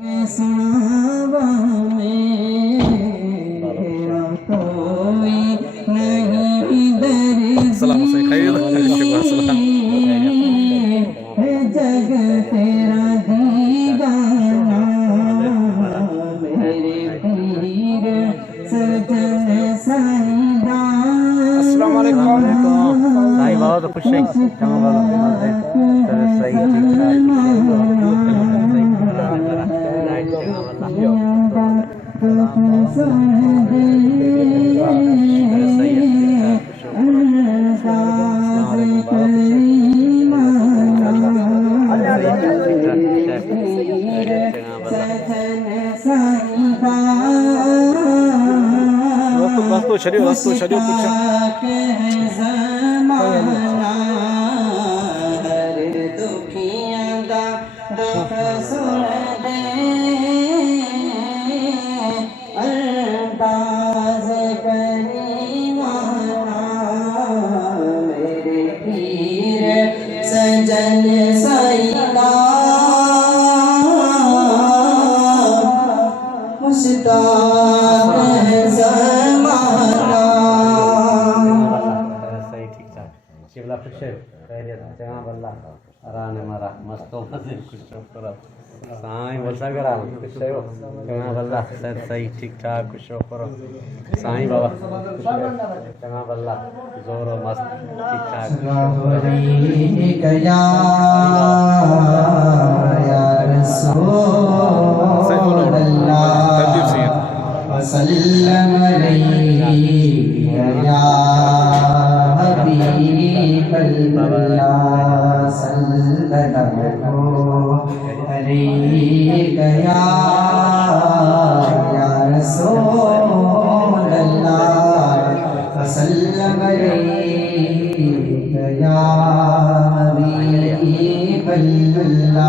सुनावा मेरा कोई नहीं दर्द जग तेरा दीवाना मेरे पीर सजन साईदान। अस्सलाम वालेकुम। साईं बाबा तो खुश है रस्तो छड़ियो कुछ सजन साईदा मुश्ताक है ज़माना। सही ठीक ठाक शिवला खुश है खैरियत जहां बल्ला रान मारा मस्तो मजे खुश रहो साईं बोलसा करा खुश है जहां बल्ला सही ठीक ठाक खुश रहो साईं बाबा जहां बल्ला जोरो मस्त ठीक ठाक गया या रसूल अल्लाह वसल्लम अलैहि या हबीब अल्लाह सल्लल्लाहु अलैहि या रसूल अल्लाह वसल्लम अलैहि या हबीब अल्लाह।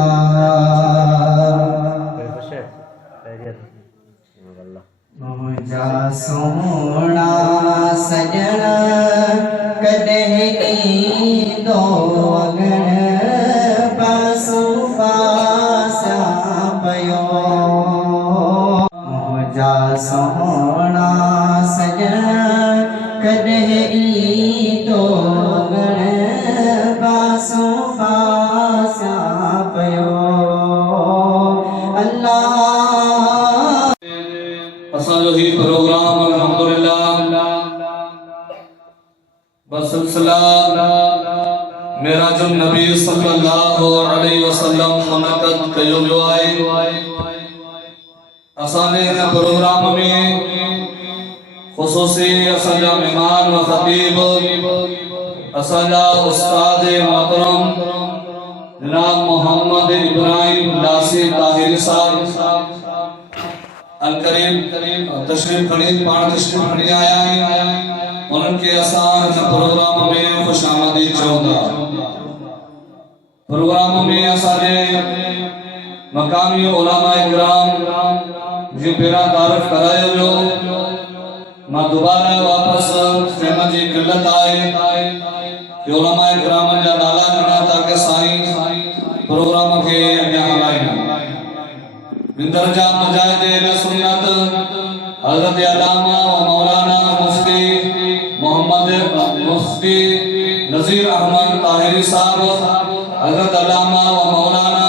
मुझा सोना सजन कदे दो अगण पासों पासा पयो मुझा सोना सजन कदे दो अगण पासों पासा पयो अल्लाह जो ही प्रोग्राम अल्हम्दुलिल्लाह बसिलसिला मेराजुन नबी सल्लल्लाहु अलैहि वसल्लम मुनक़द कयो वियो आहे। असांजे हिन प्रोग्राम में ख़ुसूसी असांजा मेहमान व ख़तीब असांजा उस्ताद मोहतरम जनाब मोहम्मद इब्राहिम लासी ताहिरी साहब अलकरीम तशरीफ खड़ी पाण तशरीफ खड़ी आया है उनके असां प्रोग्राम में खुशामदी चौंदा प्रोग्राम में असांजे मकामी उलमा इकराम जी पेरा तारीफ करायो जो मां दोबारा वापस फेम जी किल्लत आए कि उलमा इकराम जा नाला खणा ताकि साईं प्रोग्राम के अॻियां हलाइनि। इंदरजा मुजाहिदीन सुन्नत हजरत अल्लामा व मौलाना मुफ्ती मोहम्मद मुफ्ती नजीर अहमद ताहिरी साहब हजरत अल्लामा व मौलाना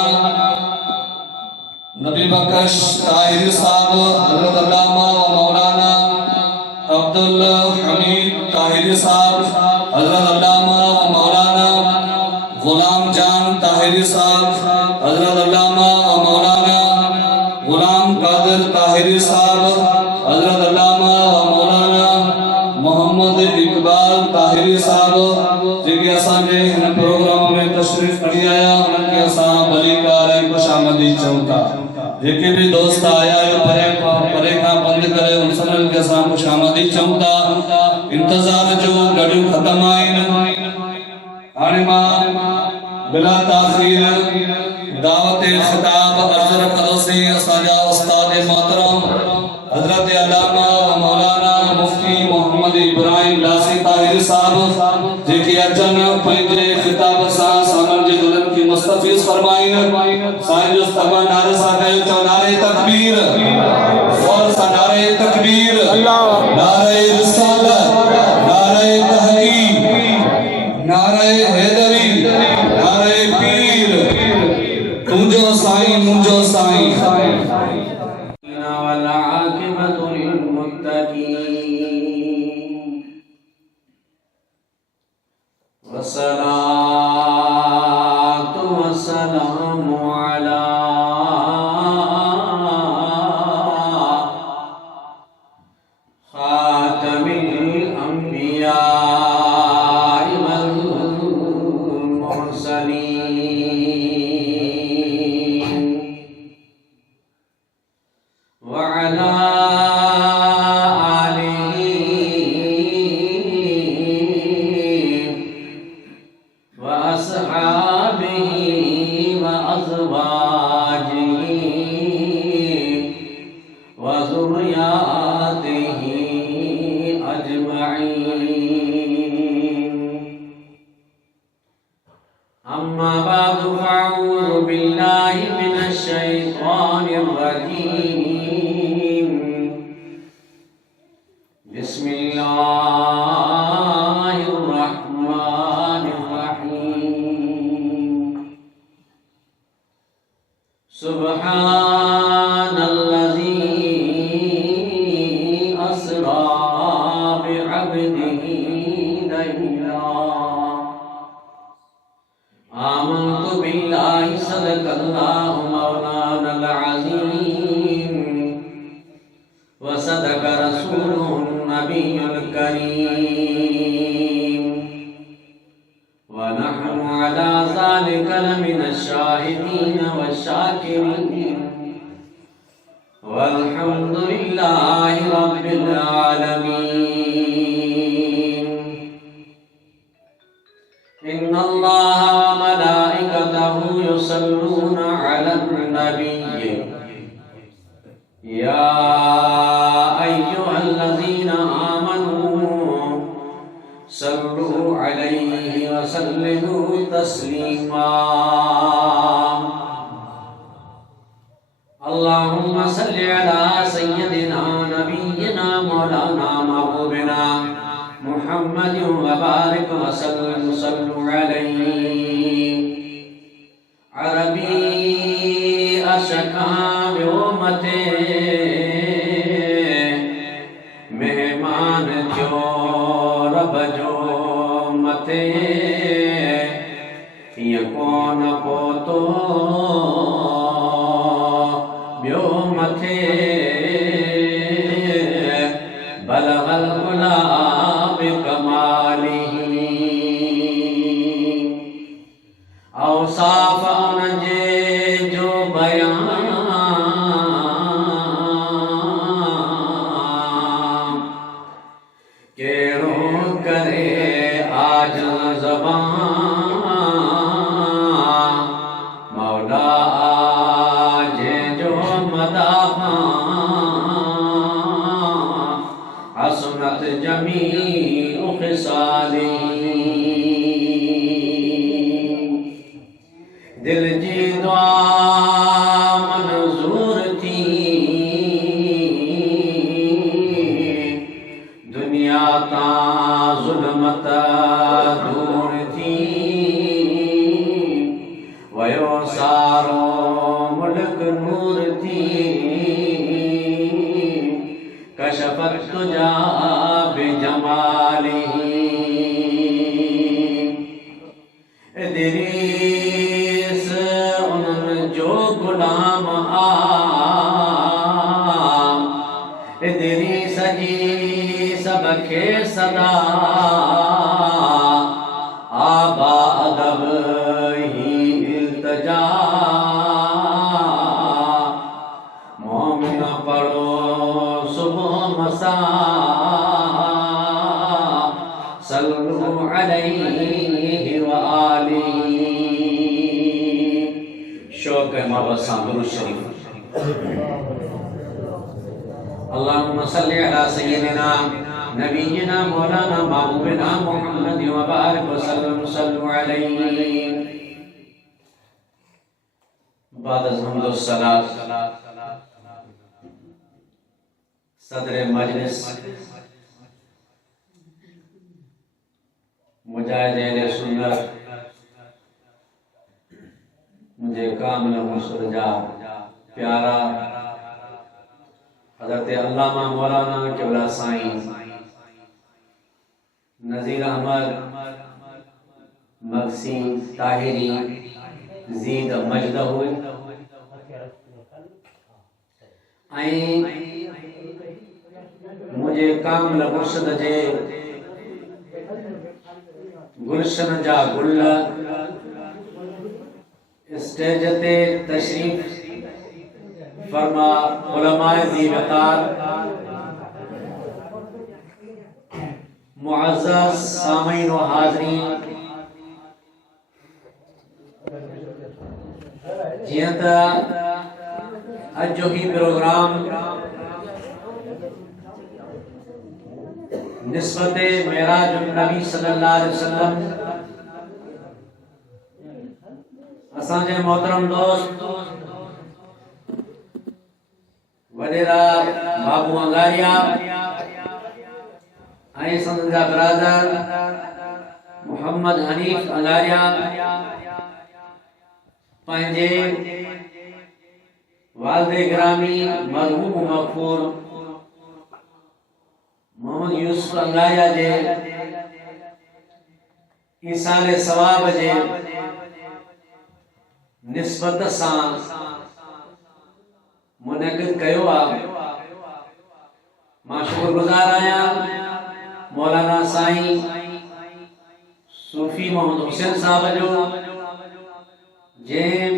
नबी बख्श ताहिरी साहब हजरत अल्लामा व मौलाना अब्दुल हमीद ताहिरी साहब हजरत अल्लामा व मौलाना गुलाम जान ताहिरी साहब हजरत अल्लामा व मौलाना गुलाम कादिर ताहिरी साहब हजरत अल्लामा व मौलाना मोहम्मद इकबाल ताहिरी साहब जेके असांजे हिन प्रोग्राम में तशरीफ खणी आया उनके असां भलीकार ऐं खुशामदी चऊं था। जेके भी दोस्त आया परे खां बंदि करे उन सभिनीनि खे असां खुशामदी चऊं था। इंतज़ार जो घड़ियूं ख़तम आहिनि हाणे मां बिला ताख़ीर दावत खिताब अर्ज़ रखंदुसि असांजा उस्ताद मोहतरम हजरत अल्लामा मौलाना मुफ्ती मोहम्मद इब्राहिम लासी ताहिरी साहब जेके अचन पंहिंजे खिताब सां सामन जे दिलनि खे मुस्तफ़ीज़ फरमाइन साईं जो तमाम नारे सां कयो चओ नारे नारे तकबीर, जोर से नारे तकबीर, नारे रिसालत, नारे तहकीक, नारे हैदरी, नारे पीर, तुझो साईं मुझो साईं। والعاقبة للمتقين والصلاة والسلام على خاتم الأنبياء والمرسلين وعلى آله وأصحابه وأزواجه وذرياته أجمعين. أما بعد فأعوذ بالله من الشيطان الرجيم. بسم الله الرحمن الرحيم. سبحان الذي أسرى بعبده ليلا. آمنت بالله صدق الله مولانا العظيم وصدق رسوله النبي الكريم ونحن على ذلك لمن الشاهدين والشاكرين والحمد لله رب العالمين. إن الله وملائكته يصلون على النبي يا أيها الذين آمنوا صلوا عليه وسلموا تسليما. اللهم صل على سيدنا نبينا مولانا محبوبنا محمد وبارك وسلم. صلوا عليه. عربي अशका व्योमते मेहमान जो रब जो मते ये कौन पोतो व्योमते बलगल गुलाब कमालिही औसाफ उनजे जो बयान केरो करे आज ज़बान मौला आजे जो मदाहा हसनत जमी खिसाली दिल जी दुआ मंजूर थी दुनिया ता जुल्मत दूर थी वयो सारो मुल्क नूर थी कशफत तुजा बिजमालिही इदरीस उन जो गुलाम आ इदरीस जी सबके सदा आबा अदब ही इल्तजा मोमिन पढ़ो सुबह मसा सल्लु अलैहि व आलिहि। शौक है माबसा दुरूद शरीफ। अल्लाहुम्मा सल्लि अला सय्यिदिना नबीना मौलाना महबूबिना मुहम्मद व बारिक व सल्लम सल्लु अलैहि। बाद अज़ हम्द व सलात सदर मजलिस मुजाहिदीन सुन्नत मुझे कामिल मुर्शदा प्यारा हज़रत अल्लामा मौलाना क़िबला साईं नज़ीर अहमद मगसी ताहिरी ज़ीद मजदहु मुझे कामिल मुर्शद जे गुलशन जा गुल स्टेज ते तशरीफ फरमा उलमाए ज़ी वक़ार मुअज़्ज़ज़ सामीन व हाज़रीन जियां त अज जो ही प्रोग्राम निस्बते मेराजुन नबी सल्लल्लाहु अलैहि वसल्लम असांजे मोहतरम दोस्त वडेरा बाबू अंगारिया ऐं संदन जा बिरादर मोहम्मद हनीफ अंगारिया पंहिंजे वालिद गिरामी मरहूम मग़फ़ूर मोहम्मद यूसुफ अंगारिया जे ईसाले सवाब जे निस्बत सां मुनक़िद कयो आहे। मां शुक्रगुज़ार आहियां मौलाना साईं सूफ़ी मोहम्मद हुसैन साहब जो जंहिं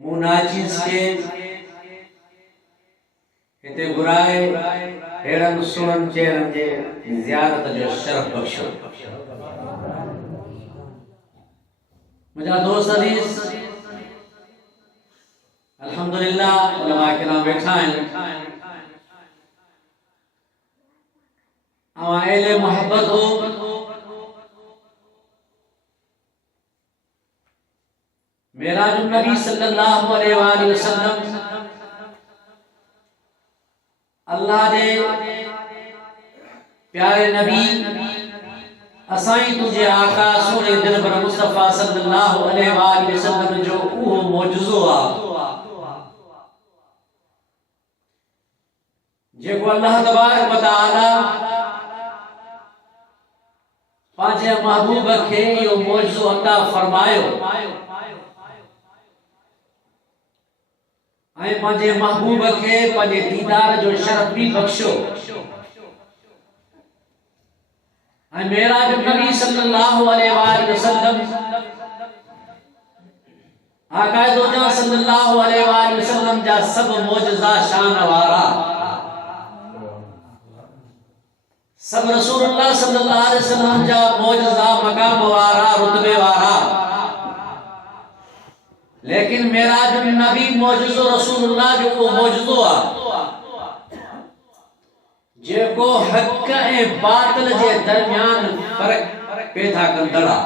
मूं नाचीज़ खे हिते घुराए अहिड़नि सुहिणनि चेहरनि जे ज़ियारत जो शरफ़ बख़्शो। मुझा दोस्त अज़ीज़ अल्हम्दुलिल्लाह उलमा किराम बैठा हैं अहले मोहब्बत हो मेराजुन नबी सल्लल्लाहु अलैहि वसल्लम अल्लाह जे प्यारे नबी असाई तुझे आका सोने दिलबर मुस्तफा सल्लल्लाहु अलैहि वसल्लम जो उहो मौजूज़ो आ जेको अल्लाह तबारक व तआला पांजे महबूब खे यो मौजूज़ो अता फरमायो ऐं पांजे महबूब खे पांजे दीदार जो शरफ भी बख्शो। मेराज नबी सल्लल्लाहु अलैहि वसल्लम आका दो जा सल्लल्लाहु अलैहि वसल्लम जा सब मौजज़ा शान वारा सब रसूलुल्लाह सल्लल्लाहु अलैहि वसल्लम जा मौजज़ा मकाम वारा रुतबे वारा लेकिन मेराज नबी मौजूज़ो रसूलुल्लाह जो वो मौजूज़ो आ जेको हक ए बातिल जे दरमियान फर्क पैदा कंदड़ा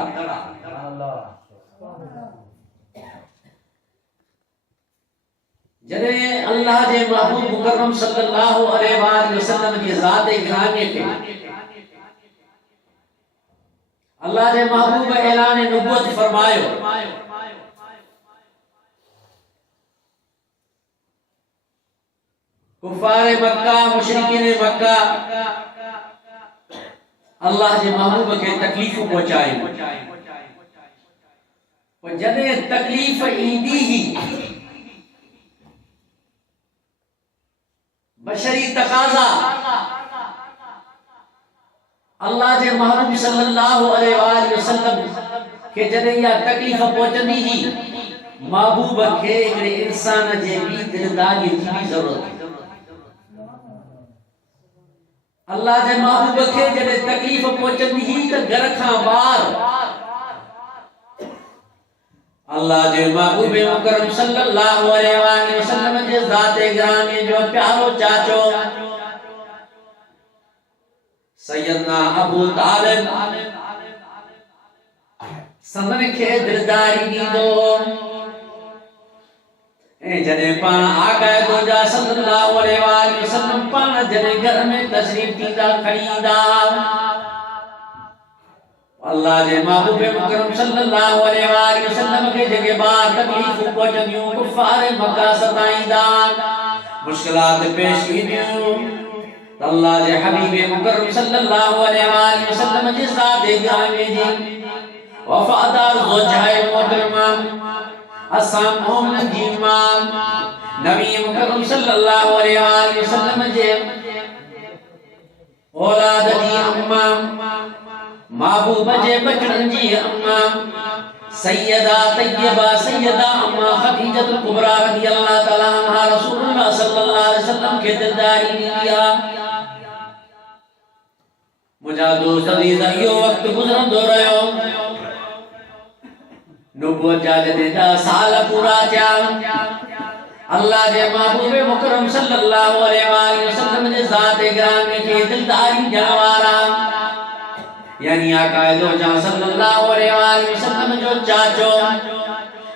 जने अल्लाह जे महबूब मुकर्रम सल्लल्लाहु अलैहि वसल्लम की ज़ात गिरामी के अल्लाह जे महबूब ऐलान नबूवत फरमायो कुफारे मक्का मुशरिकीन मक्का अल्लाह जे महबूब के तकलीफ पहुंचाई और जदे तकलीफ ईंदी ही बशरी तकाजा अल्लाह जे महबूब सल्लल्लाहु अलैहि वसल्लम के जदे या तकलीफ पहुंचनी ही महबूब के एक इंसान जे भी दिलदारी जी जरूरत अल्लाह जे महबूब के जदे तकलीफ पहुंचनी ही त घर खां बाहर अल्लाह जे महबूब मुकर्रम सल्लल्लाहु अलैहि वसल्लम जे ज़ात गिरामी जो प्यारो चाचो सैयदना अबू तालिब संदन के दिलदारी दी दो ए जने पान आका दोजा सल्लल्लाहु अलैहि वसल्लम पान जने घर में तशरीफ थींदा खड़ींदा अल्लाह जे महबूब मुकरम सल्लल्लाहु अलैहि वसल्लम के जगह बार तकलीफ को जंगियों कुफार मक्का सताईंदा मुश्किलात पेश ईंदियूं अल्लाह जे हबीब मुकरम सल्लल्लाहु अलैहि वसल्लम जी साथ ग्रामी जी वफादार ज़ौजाए मोहतरमा असां मोमिन जी मां नबी मुकरम सल्लल्लाहु अलैहि वसल्लम जे औलाद जी अम्मा महबूब जे बचड़न जी अम्मा सैयदा तैयबा सैयदा अम्मा खदीजतुल कुबरा रज़ियल्लाहु तआला अन्हा रसूलुल्लाह सल्लल्लाहु अलैहि वसल्लम के दिलदारी दिया मुझा दोस्त अजीज़ यो वक्त गुज़रंदो रहियो नबुवत जा जॾहिं 10 साल पूरा थिया अल्लाह जे महबूब मुकरम सल्लल्लाहु अलैहि वसल्लम जे ज़ात ग्रामी के दिलदारी ॾियण वारा यानी आका दो जहां सल्लल्लाहु अलैहि वसल्लम जो चाचो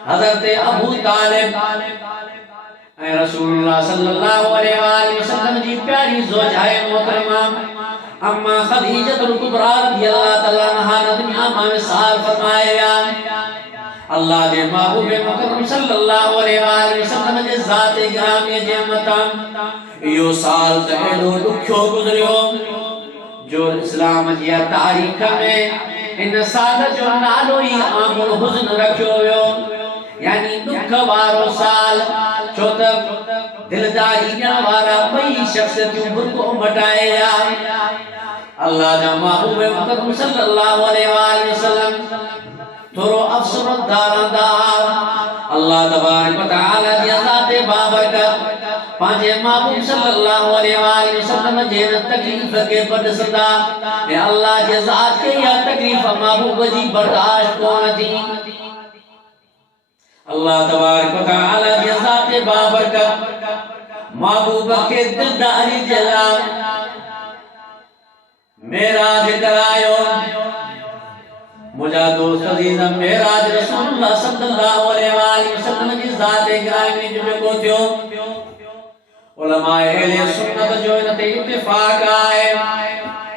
हजरत अबू तालिब ऐं रसूलुल्लाह सल्लल्लाहु अलैहि वसल्लम जी प्यारी ज़ौजाए मोहतरमा अम्मा खदीजतुल कुबरा रज़ियल्लाहु तआला अन्हा दुनिया में विसाल फरमाया अल्लाह जे महबूब मुकरम सल्लल्लाहु अलैहि वसल्लम जे ज़ात ग्रामी जे मतां यो साल त एॾो ॾुखियो गुज़रियो जो इस्लाम जी तारीख में इन साल जो नालो ही आमुल हुज़्न रखियो वियो यानी दुख वारो साल छो त दिलदारी ॾियण वारा ॿई शख़्सियतूं बुरको मटाया अल्लाह जा महबूब मुकरम सल्लल्लाहु अलैहि वसल्लम थोरो अफ़सोस दारंदा अल्लाह तबारक व तआला जी ज़ात बाबरकत पांजे महबूब सल्लल्लाहु अलैहि वसल्लम जे तकलीफ के बदसदा ए अल्लाह जे ज़ात के या तकलीफ महबूब जी बर्दाश्त कोन थी अल्लाह तबारक व तआला जी ज़ात बाबरकत महबूब के दिलदारी जला मेराज करायो मुझा दोस्त अजीज मेराज रसूलुल्लाह सल्लल्लाहु अलैहि वसल्लम जी ज़ात ग्रामी जो को थियो उलमाए अहले सुन्नत जो इन ते इत्तेफाक आए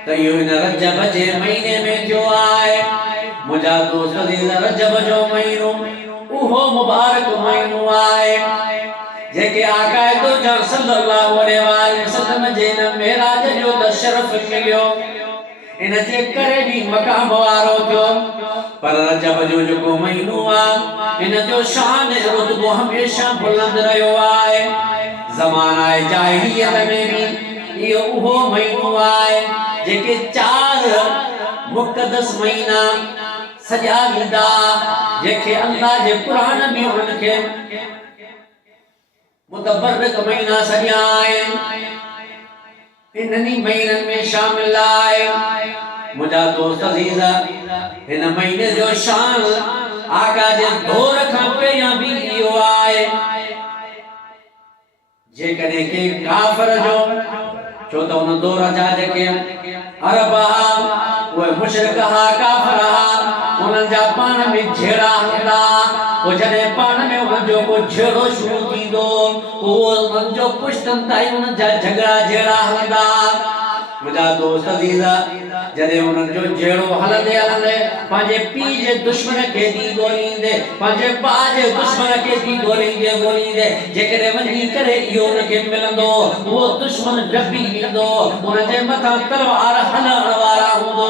त यो इन रजब जे महीने में थियो आए मुझा दोस्त अजीज रजब जो महीनो उहो मुबारक महीनो आए जेके आका दो जहां सल्लल्लाहु अलैहि वसल्लम जे न मेराज जो शरफ मिलियो इन जे करे भी मकाम वारो थियो पर रजब जो को महीनो आ इन जो शान रुतबो हमेशा बुलंद रहियो आहे ज़माना जाहिलियत में भी यो उहो महीनो आहे जेके 4 मुक़द्दस महीना सजा विदा जेके अल्लाह जे कुरान में उनके मुतबर्रक महीना सजा आहिनि इन्हनि महीननि में शामिल आए मुझा दोस्त अजीज़ इन महीने जो शान आका जे दौर खां पहिरियां भी इहो आहे जेकॾहिं के काफ़िर जो छो त उन दौर जा जेके अरब हा उहे मुशरिक हा काफ़िर हा उन्हनि जा पाण में झेड़ा हूंदा वो जॾहिं पाण में उन्हनि जो को झेड़ो शुरू थींदो उहो उन्हनि जो पुश्तनि ताईं उन्हनि जा झगड़ा झेड़ा हलंदा मुझा दोस्त अजीज़ जॾहिं उन्हनि जो झेड़ो हलंदे हलंदे पंहिंजे पीउ जे दुश्मन खे दी ॻोल्हींदे पंहिंजे भाउ जे दुश्मन खे दी ॻोल्हींदे जेकॾहिं वञी करे इहो उनखे मिलंदो उहो दुश्मन डॿी वेंदो उनजे मथां तलवार हलण वारा हूंदो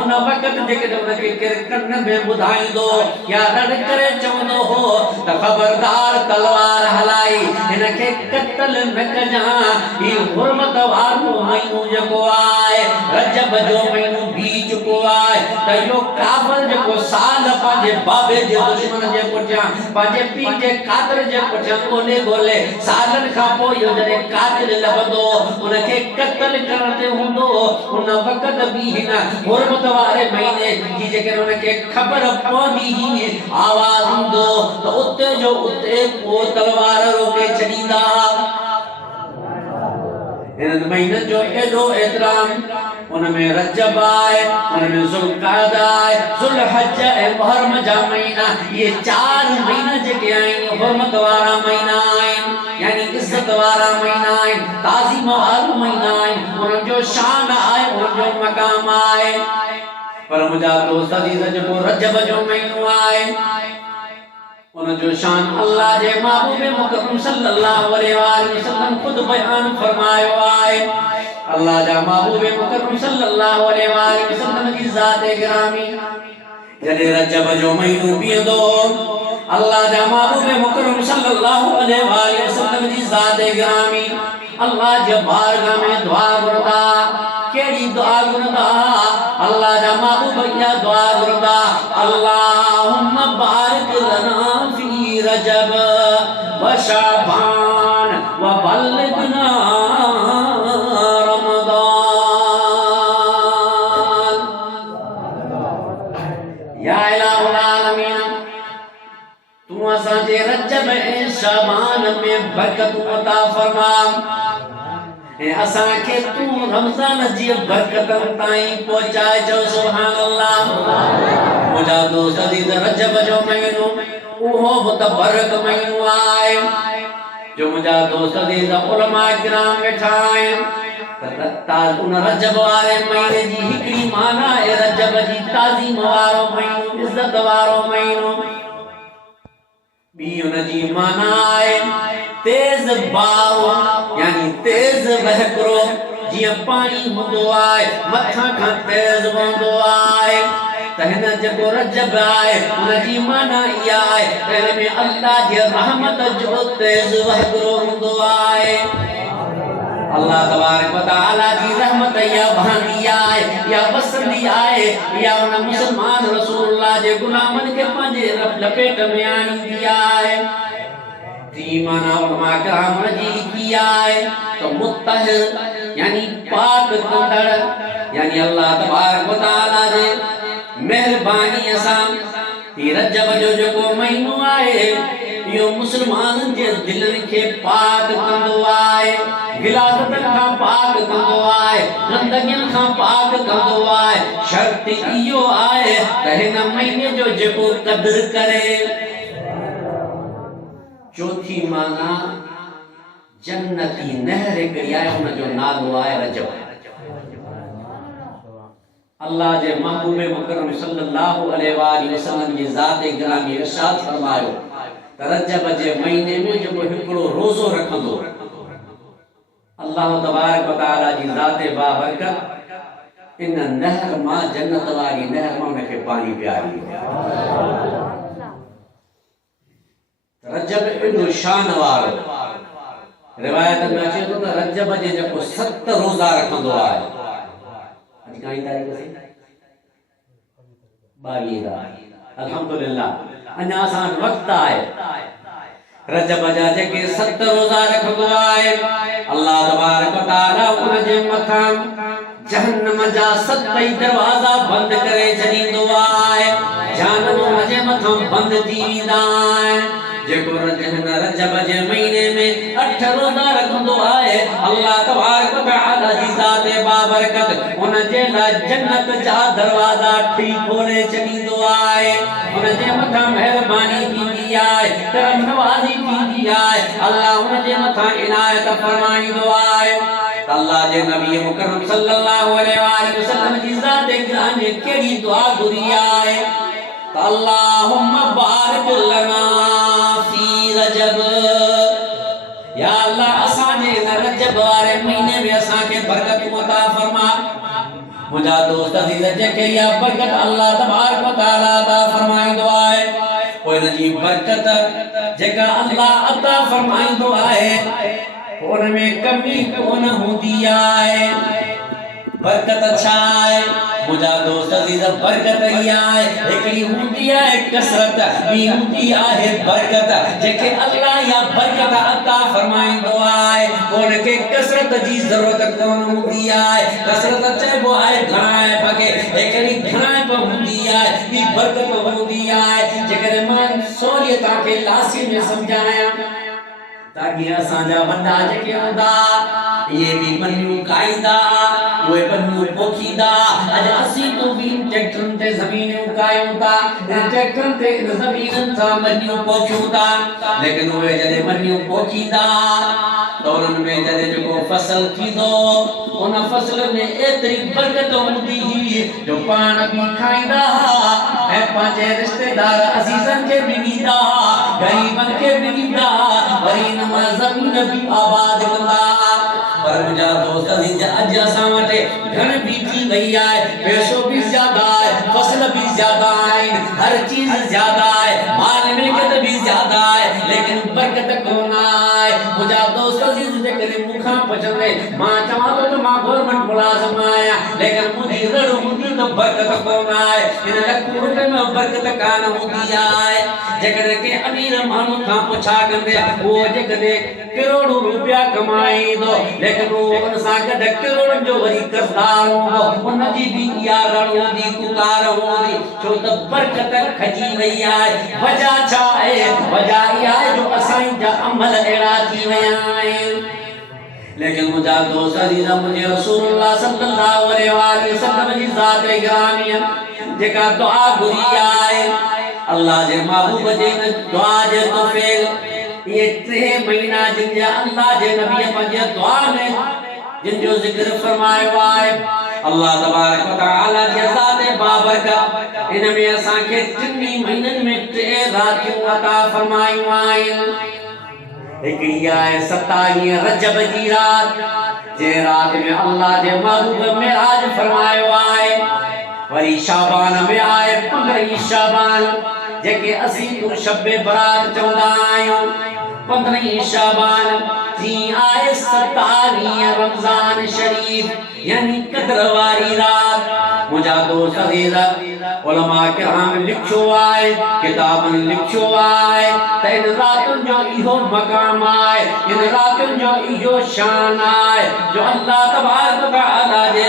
उन वक़्त जेकॾहिं उनखे केरु कन में ॿुधाईंदो या रड़ करे चवंदो हो त ख़बरदार तलवार हलाई हिनखे क़त्ल न कजां ही हुर्मत वारो महीनो जेको आहे रजब जो महीनो भी चुको आहे त इहो काफ़िर जेको साल पंहिंजे बाबे जे दुश्मन जे पुठियां पंहिंजे पीउ जे कातिल जे पुठियां ॻोल्हे सालनि खां पोइ इहो जॾहिं कातिल लभंदो उनखे क़त्ल करण ते हूंदो उन वक़्त भी हिन हुर्मत वारे महीने जी जेकॾहिं उनखे ख़बर पवंदी ही आवाज़ हूंदो त उते जो उते पोइ तलवार रोके छॾींदा इन महीने जो एडो एतराम उनमें रजब आए, उनमें जुल्कादा आए, जुल्हज ए मुहर्रम जा महीना, ये 4 महीना जेके आइन हुर्मत वारा महीना आइन, यानी इज्जत वारा महीना आइन, ताज़ीम वारा महीना आइन, उन जो शान आए, उन जो मकाम आए। पर मुझा दोस्त अजीज जो रजब जो महीनो आए, उन जो शान अल्लाह जे महबूब मुकर्रम सल्लल्लाहु अलैहि वसल्लम खुद बयान फरमायो आए। अल्लाह जा महबूब मुकर्रम सल्लल्लाहु अलैहि वसल्लम जी ज़ात गिरामी जदे रजब जो महीनो बींदो, अल्लाह जा महबूब मुकर्रम सल्लल्लाहु अलैहि वसल्लम जी ज़ात गिरामी अल्लाह जे बारगाह में दुआ घुरदा, केड़ी दुआ घुरदा, अल्लाह जा महबूब या दुआ घुरदा, अल्लाहुम्मा बारिक लना फी रजब व शाबान व बल्लिगना रमदान। या इलाहुल आलमीन, तू असां जे रजब ऐं शाबान में बरकत अता फरमा, ऐं असां खे तू रमज़ान जी बरकतन ताईं पहुचाए। चओ सुभान अल्लाह। मुझा दोस्त अजीज रजब जो महीनो उहो मुतबरक महीनो आहे जो मुझा दोस्त अजीज उलमा किराम वेठा आहिनि। उन रजब वारे महीने जी हिकड़ी माना आहे रजब जी ताज़ीम वारो महीनो, इज्जत वारो महीनो। बी उन जी माना आहे तेज बाव, यानी तेज वहकरो, जिया पानी हुंदो आहे मथा खां तेज वहंदो आहे। त हिन जेको रजब आहे उन जी माना इहा आहे इन में अल्लाह जी रहमत जो तेज वहकरो हुंदो आहे। अल्लाह तबारक व तआला जी रहमत या बहंदी आहे, या वसंदी आहे, या उन मुसलमान रसूलुल्लाह जे गुलामन के पंहिंजे लपेट में आणींदी आहे। ती माना उलमा किराम जी की आहे तो मुत्तहिर यानी पाक कंदड़, यानी अल्लाह तबारक व तआला जे मेहरबानी सां ही रजब जो जेको महीनो आहे यो मुसलमानन जे दिलनि खे पाक कंदो आहे, गिलासतन खां पाक कंदो आहे, गंदगियुनि खां पाक कंदो आहे। शर्त इहो आहे त हिन महीने जो जेको क़दर करे। चौथी माना जन्नती नहर हिकिड़ी आहे, उन जो नालो आहे रजब। अल्लाह जे महबूब मुकर्रम सल्लल्लाहु अलैहि वसल्लम जी ज़ात गिरामी इरशाद फरमायो त रजब जे महीने में जेको हिकिड़ो रोज़ो रखंदो, अल्लाह तबारक व तआला जी ज़ात बाबरकत इन नहर मां, जन्नत वारी नहर मां उनखे पानी पियारी। रजब एॾो शान वारो, रिवायत में अचे थो त रजब जे जेको 7 रोज़ा रखंदो आहे। अॼु काई तारीख़ से 22 अल्हम्दुलिल्लाह अञा असां वक्त आहे। रजब जा जेके 7 रोज़ा रखंदो आहे, अल्लाह तबारक व तआला उन जे मथां जहन्नम जा 7 दरवाजा बंद करे छॾींदो आहे। जहन्नम उन जे मथां बंद थी वेंदा आहिनि। जेको रजब जे महीने में 8 रोज़ा रखंदो आहे, अल्लाह तबारक व तआला जी ज़ात बाबरकत उन जे लाइ जन्नत जा दरवाजा ठही खोले छॾींदो आहे। उन जे मथां मेहरबानी थींदी आहे, करम नवाज़ी थींदी आहे, अल्लाह उन जे मथां इनायत फरमाईंदो आहे। अल्लाह जे नबी मुकर्रम सल्लल्लाहु अलैहि वसल्लम जी ज़ात गिरामी केड़ी दुआ घुरी आहे त अल्लाहुम्मा बारिक लना फी रजब, या अल्लाह असां जे रजब वारे महीने में असां के बरकत अता फरमा। मुझा दोस्त अजीज जेके या बरकत अल्लाह तबारक व तआला अता फरमाईंदो आहे, ओ इन जी बरकत जेका अल्लाह अता फरमाईंदो आहे उन में कमी कोन हुंदी आहे। बरकत छा आहे मुझा दोस्त अजीज? बरकत इहा आहे, हिकिड़ी हुंदी आहे कसरत, ॿी हुंदी आहे बरकत। जेके अल्लाह या बरकत अता फरमाईंदो आहे उनखे कसरत जी ज़रूरत कोन हूंदी आहे। कसरत चइबो आहे घणाइप खे, हिकिड़ी घणाइप हूंदी आहे, ॿी बरकत हूंदी आहे। जेकॾहिं मां सवली तव्हांखे लासी में सम्झायां, अॻे असांजा वॾा जेके हूंदा ये भी बनियूं काईंदा वो बनियूं पोखींदा अॼु असीं तो भी ट्रैक्टरनि ते ज़मीनूं कायूं था ट्रैक्टरनि ते ज़मीननि सां बनियूं पोखियूं था लेकिन उहे जॾहिं बनियूं पोखींदा तो उन्हनि में जॾहिं जेको फसल थींदो उन फसल में एतिरी बरकत हूंदी हुई जो पाण बि खाईंदा ऐं पंहिंजे रिश्तेदार अज़ीज़नि खे बि ॾींदा ग़रीबनि खे बि ॾींदा वरी इन मां ज़मीन बि आबाद कंदा पर मुंहिंजा दोस्त अॼु असां वटि धन बि थी वई आहे पैसो बि ज़्यादा आहे फसल बि ज़्यादा आहिनि हर चीज़ ज़्यादा आहे माल मिल्कियत बि ज़्यादा आहे लेकिन बरकत कोन आहे मुंहिंजा दोस्त जेकॾहिं मूंखां पुछंदे मां चवां थो त मां गवर्नमेंट मुलाज़िम आहियां लेकिन मुंहिंजी रड़ हूंदी त बरकत कोन आहे इन लख रुपए में बरकत कान हूंदी आहे जेकॾहिं कंहिं अमीर माण्हू खां पुछा कंदे उहो जेकॾहिं करोड़ों रुपया कमाईंदो लेकिन उहो उन सां गॾु करोड़नि जो वरी कर्ज़दार हूंदो उनजी बि इहा रड़ हूंदी पुकार हूंदी छो त बरकत खजी वई आहे वजह छा आहे वजह इहा आहे जो असांजा अमल अहिड़ा थी विया आहिनि लेकिन मुझा दोस्त अजीज़ मुझे रसूलुल्लाह सल्लल्लाहु अलैहि वसल्लम जी ज़ात ग्रामी जेका दुआ घुरी आहे अल्लाह जे महबूब जे दुआ जे तौफीक ये 3 महीना जिन जा अल्लाह जे नबी पंहिंजे दुआ में जिन जो जिक्र फरमायो आहे अल्लाह तबारक व तआला जी ज़ात बाबरकत इन में असां के 3 महीननि में 3 रातियूं अता फरमायूं आहिनि हिकड़ी आहे 27 रजब जी रात जे रात में अल्लाह जे महबूब मेराज फरमायो आहे वरी शाबान में आहे 15 शाबान जेके असीं तो शबे बरात चवंदा आहियूं 15 शाबान जी आहे 27 रमजान शरीफ यानी कदर वारी रात मुझा दोस्त अज़ीज़ उलमा किराम लिखो आहे किताबन लिखो आहे त इन रातुनि जो इहो मक़ाम आहे इन रातुनि जो इहो शान आहे जो अल्लाह तबारक व तआला जे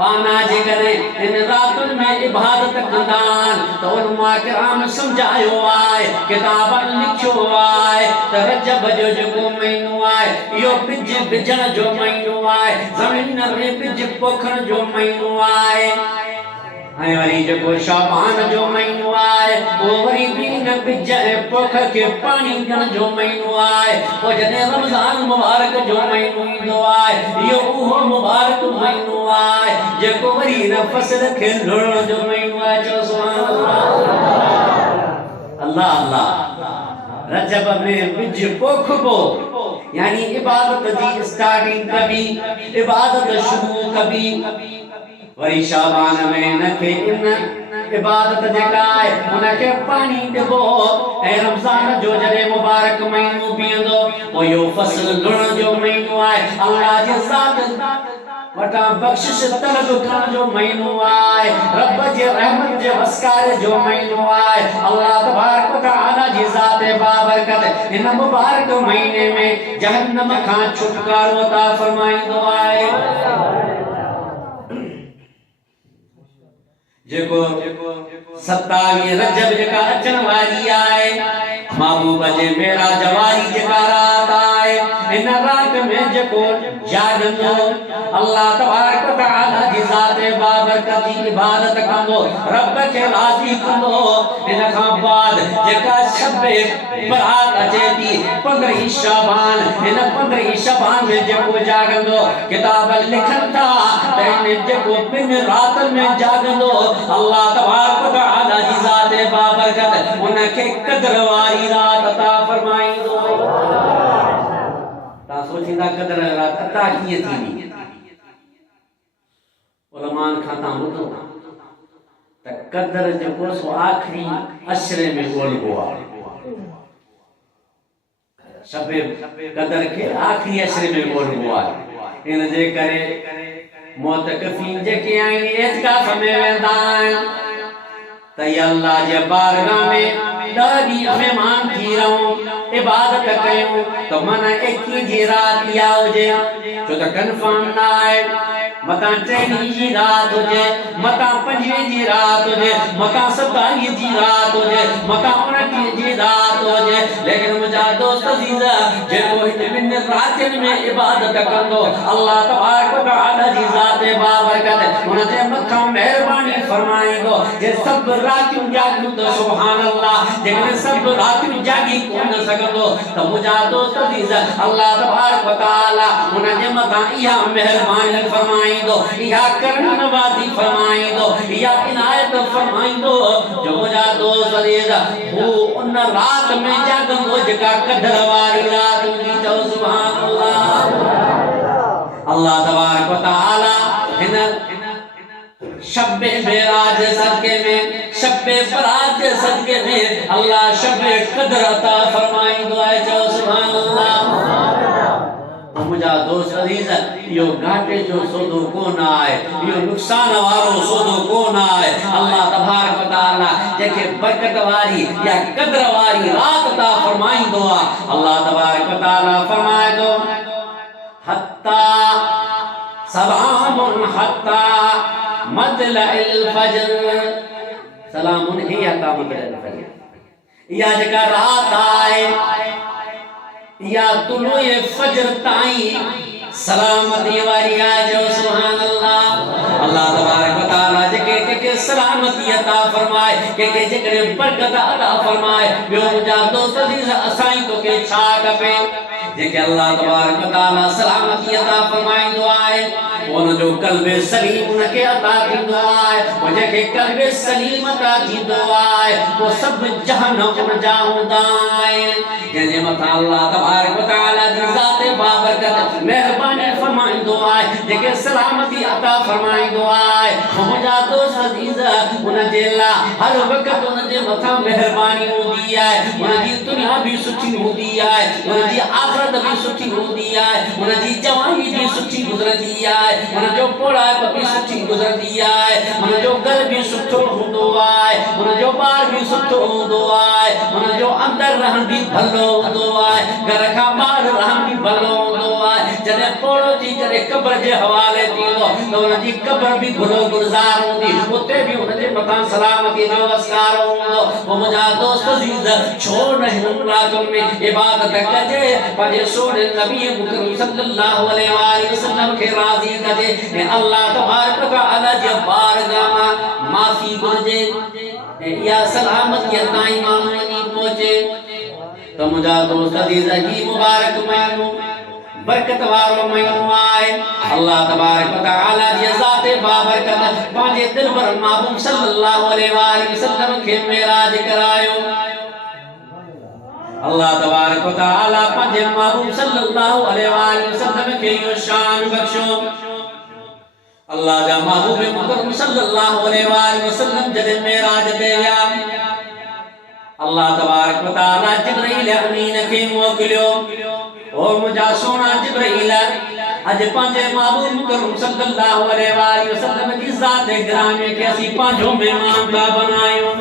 बाना जे करे इन रातुनि में इबादत कंदा आहिनि त उलमा किराम समझायो आहे किताबन लिखो आहे त रजब जो जेको महीनो आहे इहो बिज बिजण जो महीनो आहे ज़मीन में बिज पोखण जो महीनो आहे ऐं वरी जेको शाबान जो महीनो आहे उहो वरी बीन बिज ऐं पोख खे पाणी ॾियण जो महीनो आहे पोइ जॾहिं रमज़ान मुबारक जो महीनो ईंदो आहे इहो उहो मुबारक महीनो आहे जेको वरी इन फसल खे लुणण जो महीनो आहे चओ सुभाणे अल्लाह अल्लाह रजब में बिज पोखबो यानी इबादत जी स्टार्टिंग कभी इबादत शुरू कभी वरी शाबान में नखे इन इबादत जेका आहे उनखे पाणी ॾिबो ऐं रमज़ान जो जॾहिं मुबारक महीनो बीहंदो पोइ इहो फसल लुणण जो महीनो आहे अल्लाह जी ज़ात वटां बख़्शिश तलब करण जो महीनो आहे रब जे रहमत जे वसकार जो महीनो आहे अल्लाह तबारक व तआला जी ज़ात बाबरकत इन मुबारक महीने में जहन्नम खां छुटकारो अता फरमाईंदो आहे जेको 27 रजब जेका अचण वारी आहे महबूब जे मेराज वारी जेका रात आहे इन रात में जेको जागंदो अल्लाह तबारक व तआला जी ज़ात बाबरकत जी इबादत कंदो रब खे राज़ी कंदो इन खां बाद जेका शबे बरात अचे थी 15 शाबान इन 15 शाबान में जेको जागंदो किताब लिखन था त इन जेको 2 रातनि में जागंदो अल्लाह तबारक व तआला जी ज़ात बाबरकत उनखे कदर वारी रात अता फरमाईंदो ता सोचींदा कदर रात अता कीअं थींदी उलमान खां तां ॿुधो त कदर जेको सो आखिरी अशरे में ॻोल्हिबो आहे शबे कदर खे आखिरी अशरे में ॻोल्हिबो आहे इन जे करे मोतकफीन जेके आहिनि एतिकाफ़ में वेंदा आहिनि त अल्लाह जे बारगाह में 10 ॾींहं महिमान थी रहूं इबादत कयूं त मन 21 जी रात इहा हुजे छो त कंफर्म न आहे मतां 3 जी रात हुजे मतां 5 जी रात हुजे मतां 27 जी रात हुजे मतां 29 जी रात तो जे लेकिन मुझा दोस्त अजीजा जे को इन रातन में इबादत कंदो अल्लाह तबारक व तआला जी जात बाबरकत उनते मथा मेहरबानी फरमाइंदो जे सब रातियों जागू तो सुभान अल्लाह जेकॾहिं सब रातियों जागी कोन सघंदो त मुझा दोस्त अजीजा अल्लाह तबारक व तआला उनजे मथा इहा मेहरबानी फरमाइंदो इहा करम नवाज़ी फरमाइंदो इहा इनायत फरमाइंदो जो मुझा दोस्त अजीजा वो उन रात में जागंदो जेका कदर वारी रात हूंदी तो सुभान अल्लाह तबारक व तआला हिन शब्बे मेराज सदके में शब्बे बरात सदके में अल्लाह शब्बे कदर अता फरमाइंदो है जो सुभान अल्लाह मुझा दोस्त अजीज यो घाटे जो सोदो कोन आए यो नुकसान वारो सोदो कोन आए अल्लाह तबारक व तआला जेके बरकत वारी या कदर वारी रात ता फरमाइंदो आ अल्लाह तबारक व तआला फरमाए दो हत्ता सलामुन हत्ता मतलइल फजर सलामुन ही हत्ता मतलइल फजर या जेका रात आए या तुलुए फजर ताई सलामती वारी आज सुभान अल्लाह अल्लाह तबारक व तआला के सलामती अता फरमाए के जेकरे बरकत अता फरमाए बियो मुझा दोस्त अजीज असाई तो के छा कपे जेके अल्लाह तबारक व तआला सलामती अता फरमाइंदो आए उन जो कल्बे सलीम उनके अता थींदो आए वो जेके कल्बे सलीम अता थींदो आए वो सब जहान उन जा हूंदा आए जे मथा अल्लाह तबारक व तआला जी ज़ात बाबरकत मेहरबानी फरमाइंदो आए जेके सलामती अता फरमाइंदो आए मुझा दोस्त अजीज उन जे ला हर वक्त उन जे मथा मेहरबानी होंदी आए उन जी दुनिया भी सुठी होंदी आए उन जी आखिरत भी सुठी होंदी आए उन जी जवानी भी सुठी गुजरदी आए उन जो पोड़ाप भी सुठी गुजरदी आए उन जो घर भी सुठो होंदो आए उन जो ॿार भी सुठो होंदो आए उन जो अंदर रहन भी भलो होंदो आए घर खां ॿाहिरि रहन भी भलो होंदो आए जॾहिं पोड़ो थी करे क़ब्र जे हवाले थींदो त उन जी क़ब्र भी गुलो गुलज़ार हूंदी उते भी उन जे मथां सलामती नमस्कार हूंदो वो मुंहिंजा दोस्त अज़ीज़ छो न हिन रातुनि में इबादत कजे पंहिंजे सोने नबी मुकरम सल्लल्लाहु अलैहि वसल्लम खे राज़ी कजे ऐं अल्लाह तबारक व तआला जे बारगाह मां माफ़ी घुर्जे ऐं इहा सलामतीअ ताईं माण्हू वञी पहुचे त मुंहिंजा दोस्त अज़ीज़ ही मुबारक महीनो बरकत वारो महीनो आए अल्लाह तबारक व तआला जी ज़ात बाबरकत पंहिंजे दिलबर महबूब सल्लल्लाहु अलैहि वसल्लम खे मेराज करायो अल्लाह तबारक व तआला पंहिंजे महबूब सल्लल्लाहु अलैहि वसल्लम खे यो शान बख्शो अल्लाह जा महबूब मुकरम सल्लल्लाहु अलैहि वसल्लम जॾहिं मेराज ते विया अल्लाह तबारक व तआला जिब्रील अमीन खे मोकिलियो ओ मुझा सोना जिब्रील अज पंहिंजे महबूब मुकरम सल्लल्लाहु अलैहि वसल्लम जी ज़ात ग्राम खे असीं पंहिंजो मेहमान था बनायो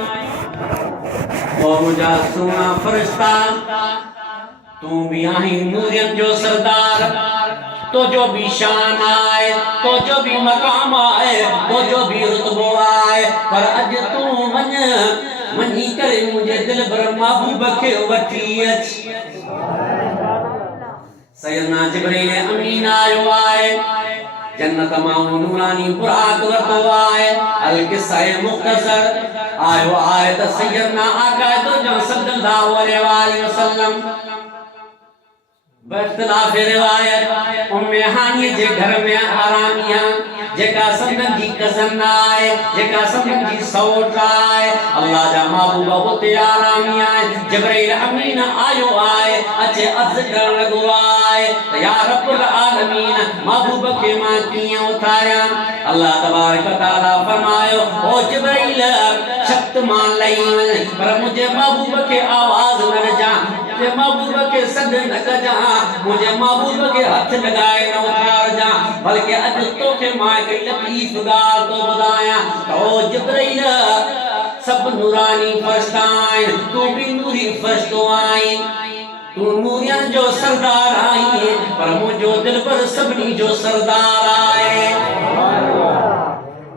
ओ मुझा सोना फरिश्ता तू भी आही नूरियत जो सरदार तो जो भी शान आए तो जो भी मकाम आए तो जो भी रुतबो आए पर अज तू वञी करे मुझे दिल भर महबूब खे वठी अच सैयदना जिब्रील अमीन आयो आए जन्नत मां नूरानी बुराक वरतो आए अल किस्सा मुख्तसर आयो आए त सैयदना आका तो सल्लल्लाहु अलैहि वसल्लम बख्तलाफ रिवायत उम्मे हानी जे घर में आरामिया जेका संदन जी कज़न आए जेका संदन जी सौट आए अल्लाह जा महबूब उते आरामिया जिब्रील अमीन आयो आए अचे अर्ज़ करण लगो आए या रब्बुल आलमीन महबूब के मां कीअं उथारिया अल्लाह तबारक व तआला फरमायो ओ जिब्रील शक्त मां लई पर मुझे महबूब के आवाज न जा मुझे महबूब के सद न कजा मुझे महबूब के हाथ लगाए न उतार जा बल्कि अज तो के मां के लतीफ गाल तो बुधाया तो जिब्रील सब नूरानी फरिश्ताए तू भी नूरी फरिश्तो आई तू नूरियन जो सरदार आई पर मुझो दिल पर सबनी जो सरदार आए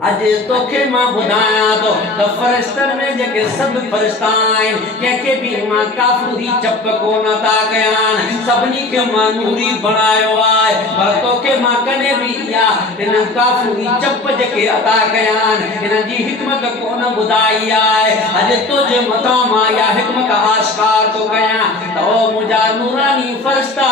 अज तोखे मां बुधाया तो फरिश्तन में जेके सब फरिश्ता आइन के भी मां काफूरी चप कोन था कयान सबनी के मां नूरी बनायो आए पर तोखे मां कने भी या इन काफूरी चप जेके अता कयान इन जी हिकमत कोन बुधाई आए अज तुझे मथा मां या हिकमत आश्कार तो कया तो मुजा नूरानी फरिश्ता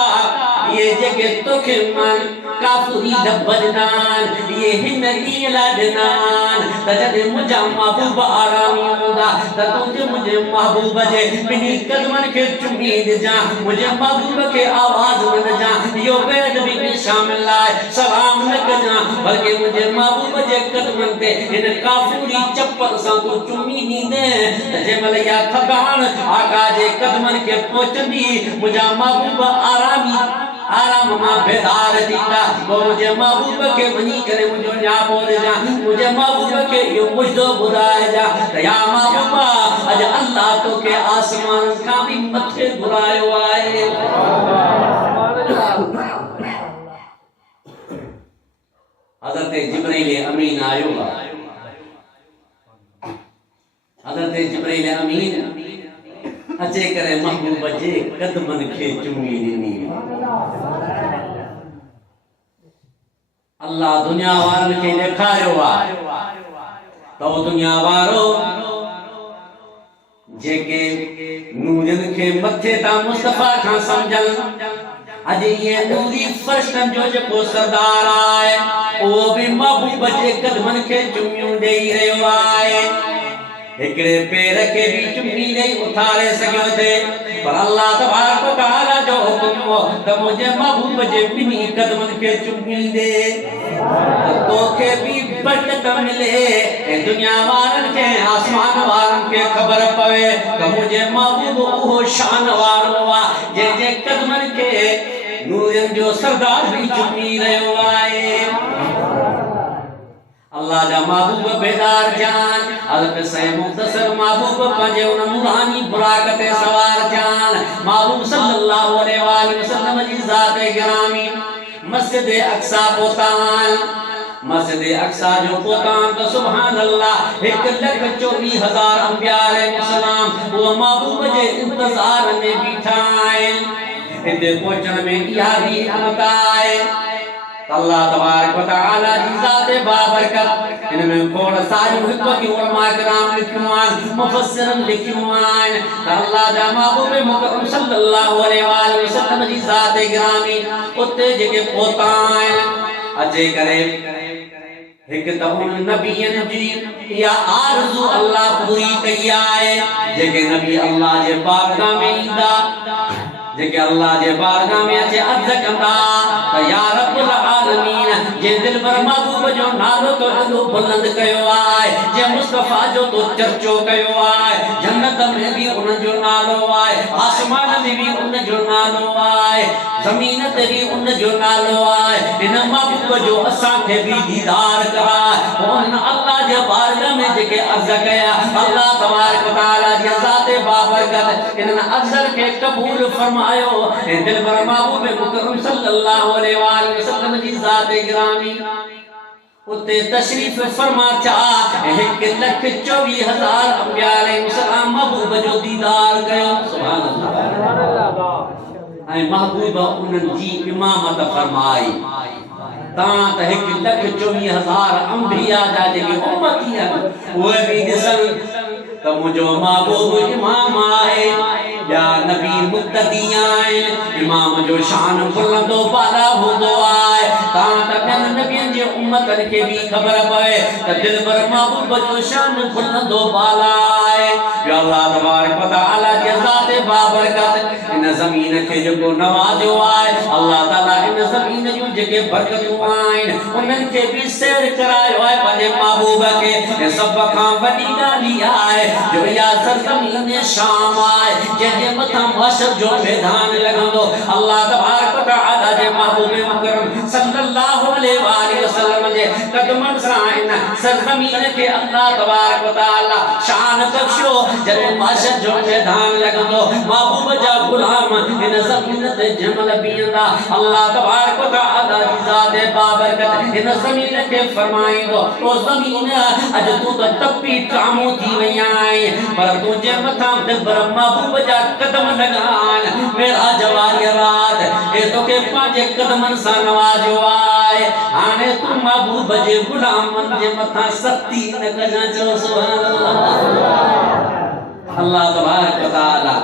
ये जेके तोखे मां काफूरी दबदनान ये हिंदगी लडनान तजदे मुझा महबूब आरामी होगा तुझे मुझे महबूब जे बिनी कदमन के चुमीद जा मुझे महबूब के आवाज न जा यो बेद भी शामिल आए सलाम न कजा बल्कि मुझे महबूब जे कदमन ते इन काफूरी चप्पल सा तो चुमीदी दे जे मलया थकान आका जे कदमन के पहुंचंदी मुझा महबूब आरामी आराम मां बेदार दीता मुझे महबूब के बनी करे मुझे या बोल जा मुझे महबूब के यो मुझदो बुलाए जा या महबूबा अज अल्लाह तो के आसमान का भी मथे बुलायो आए हजरत जिब्रील अमीन आयो हजरत जिब्रील अमीन अचे करे महबूब जे कदमन के चुमी नी अल्लाह दुनिया वारन के देखायो आ तो दुनिया वारो जेके नूरन के मथे ता मुस्तफा का समझल अज ये नूरी फरिश्तन जो जेको सरदार आए वो भी महबूब जे कदमन के चुमियूं देई रयो आए एकड़े पैर के भी चुमी नहीं उठारे सकियो थे पर अल्लाह तबारक व तआला जो हुक्म हो त मुझे महबूब जे बिनी कदमन के चुमी दे तो के भी बरकत मिले ए दुनिया वारन के आसमान वारन के खबर पवे त मुझे महबूब वो शान वारो वा जे कदमन के नूरन जो सरदार भी चुमी रयो आए अल्लाह जा महबूब बेदार जान हज़रत से मुख्तसर महबूब पंजे उन नूरानी बुराकते सवार जान महबूब सल्लल्लाहु अलैहि वसल्लम जी ज़ात गिरामी मस्जिद अक्सा पोतान मस्जिद अक्सा जो पोतान तो सुभान अल्लाह 1,24,000 अंबिया अलैहिस्सलाम वो महबूब जे इंतजार में बीठा आइन इते पहुंचण में इहा भी आए अल्लाह तबारक व तआला जी ज़ात बाबरकत इनमें कोण सारी हिकमत की उलमा किराम लिखवान मुफस्सिरन लिखवान अल्लाह जा महबूब मुकरम सल्लल्लाहु अलैहि वसल्लम जी ज़ात गिरामी उते जेके पोतान अचे करे एक त उन नबियन जी या आरज़ू अल्लाह पूरी कई आए जेके नबी अल्लाह जे बारगाह में ईंदा जेके अल्लाह जे बारगाह में अचे अर्ज़ कंदा त या रब्बुल आलमीन जे दिल पर महबूब जो नालो तो एॾो बुलंद कयो आहे जे मुस्तफा जो तो चर्चो कयो आहे जन्नत में भी उन जो नालो आहे आसमान में भी उन जो नालो आहे ज़मीन ते भी उन जो नालो आहे इन महबूब जो असां खे भी दीदार कराए उन अल्लाह जे बारगाह में जेके अर्ज़ कया अल्लाह तबारक व तआला जी ज़ात बाबरकत इन अर्ज़ के कबूल फरमायो ए दिल पर महबूब मुकरम सल्लल्लाहु अलैहि वसल्लम जी ज़ात गिरामी उते तशरीफ फरमा चा 1,24,000 अंबिया अलैहिस्सलाम महबूब जो दीदार कयो सुभान अल्लाह ऐं महबूब उन्हनि जी इमामत फरमाई तां त 1,24,000 अंबिया जा जेके उम्मती आहिनि उहे बि ॾिसनि त मुंहिंजो महबूब इमाम आहे या नबी मुक्तदी आहिनि इमाम जो शान बुलंदो बाला हूंदो आहे तां त ॿियनि नबियनि जे उम्मतनि खे बि ख़बर पए त दिल पर महबूब जो शान बुलंदो बाला आहे या अल्लाह तबारक व तआला जी ज़ात बाबरकत इन ज़मीन खे जेको नवाज़ियो आहे अल्लाह ताला इन ज़मीन जूं जेके बरकतूं आहिनि उन्हनि खे बि सैर करायो आहे पंहिंजे महबूब खे सभ खां वॾी ॻाल्हि इहा आहे जो इहा ज़मीन शाम आहे जंहिंजे मथां महशर जो मैदान लॻंदो अल्लाह तबारक व तआला जे महबूब मुकरम सल्लल्लाहु अलैहि वसल्लम जे कदमनि सां इन सरजमीन के अल्लाह तबारक व तआला शान बख्शो जब माशर जो मैदान लगंदो महबूब जा गुलाम इन ज़मीन ते जमल बींदा अल्लाह तबारक व तआला जी ज़ात बाबरकत इन ज़मीन के फरमाइंदो ओ ज़मीन अज तू तो तपी टामो थी वयाई पर तुझे मथा दिबर महबूब जा कदम लगान मेरा जवारी रात ए तो के पांचे कदमन सा नवाजो आए आने तू महबूब जे गुलाम जे मथा सख्ती न कजा चो सुभान अल्लाह अल्लाह तबारक व तआला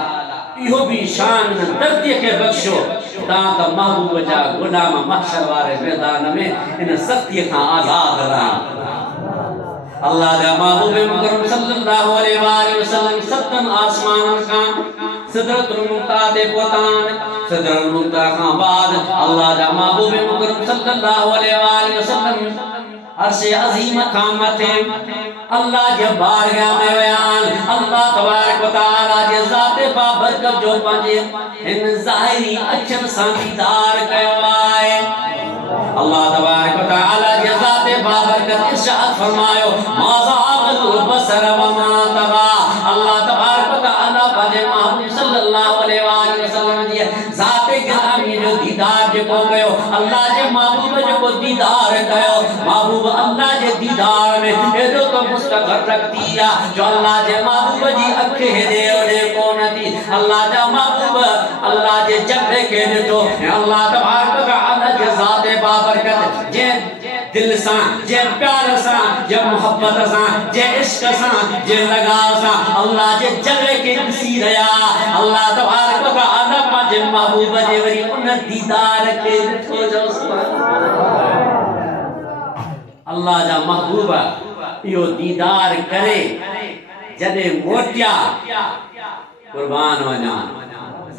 इहो भी शान दर्दी के बख्शो ता त महबूब जा गुलाम महशर वाले मैदान में इन सख्ती का आजाद रहा अल्लाह दा महबूब मुकरम सल्लल्लाहु अलैहि वसल्लम सत्तन आसमान का सिदरतुल मुंतहा दे पोतान सिदरतुल मुंतहा का बाद अल्लाह दा महबूब मुकरम सल्लल्लाहु अलैहि वसल्लम अर्शे अजीम का मथे अल्लाह के बारगाह में बयान अल्लाह तबारक व तआला जे ज़ात बाबरकत जो पंजे इन ज़ाहिरी अचन सा दीदार कयो आए अल्लाह तबारक व तआला जे ज़ात बाबरकत इरशाद फरमायो माज़ागल बसर व मा तगा अल्लाह तबारक व तआला पंजे महबूब सल्लल्लाहु अलैहि वसल्लम जी ज़ात गिरामी जो दीदार जो कयो अल्लाह जे महबूब जो दीदार कयो महबूब अल्लाह जे दीदार में एदो तो मुस्तगर रख दिया जो अल्लाह जे महबूब जी अखे दे ओडे कोन थी अल्लाह जा महबूब अल्लाह जे जबे के तो अल्लाह तबारक व तआला जे ज़ात बाबरकत जे दिल सा जे प्यार सा जे मोहब्बत सा जे इश्क सा जे लगाव सा अल्लाह जे जबे के सी रया अल्लाह तबारक व तआला पाजे महबूब जे वरी उन दीदार के ठो जो सुभान अल्लाह जा महबूबा यो दीदार करे जदे मोटिया कुर्बान वना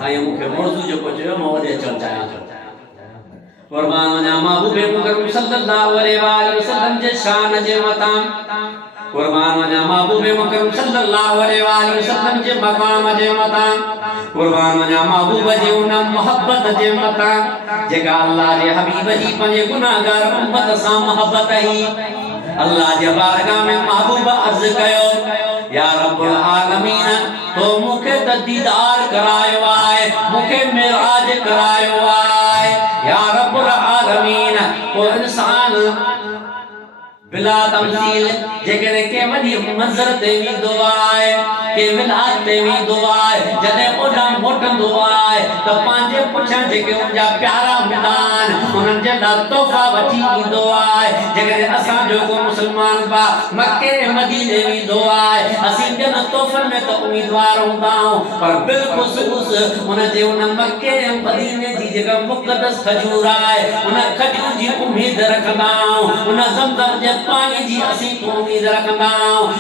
साईं मुखे मौजू जो कुछ मोदे चर्चाया कुर्बान वना महबूब मुकरम सल्लल्लाहु अलैहि वसल्लम जे शान जे मताम कुर्बान वना महबूब मुकरम सल्लल्लाहु अलैहि वसल्लम जे मकाम जे मताम कुर्बान वना महबूब जे उन मोहब्बत जे मताम जेका अल्लाह जे हबीब जी पंजे गुनाहगार उम्मत सा मोहब्बत ही अल्लाह जे बारगाह में महबूब अर्ज कयो या रब्बुल आलमीन तो मुखे त दीदार करायो आए मुखे मिराज करायो आए या रब्बुल आलमीन को इंसान बिला तमसील जेकरे के वडी मंजर ते वी दुआए के विलात ते वी दुआए जने ओडा मोटन दुआए त पांजे पुछा जेके उनजा प्यारा मैदान उनन जे ला तोहफा वठी दुआए जेकरे असा जो को मुसलमान बा मक्के मदीने वी दुआए असी जन तोहफन में तो उम्मीदवार होंदा पर बिलखुसूस उन जे उन मक्के मदीने जी जगह मुकद्दस खजूर आए उन खजूर जी उम्मीद रखदा उन ज़मज़म जे पानी जी असी तो उम्मीद रखदा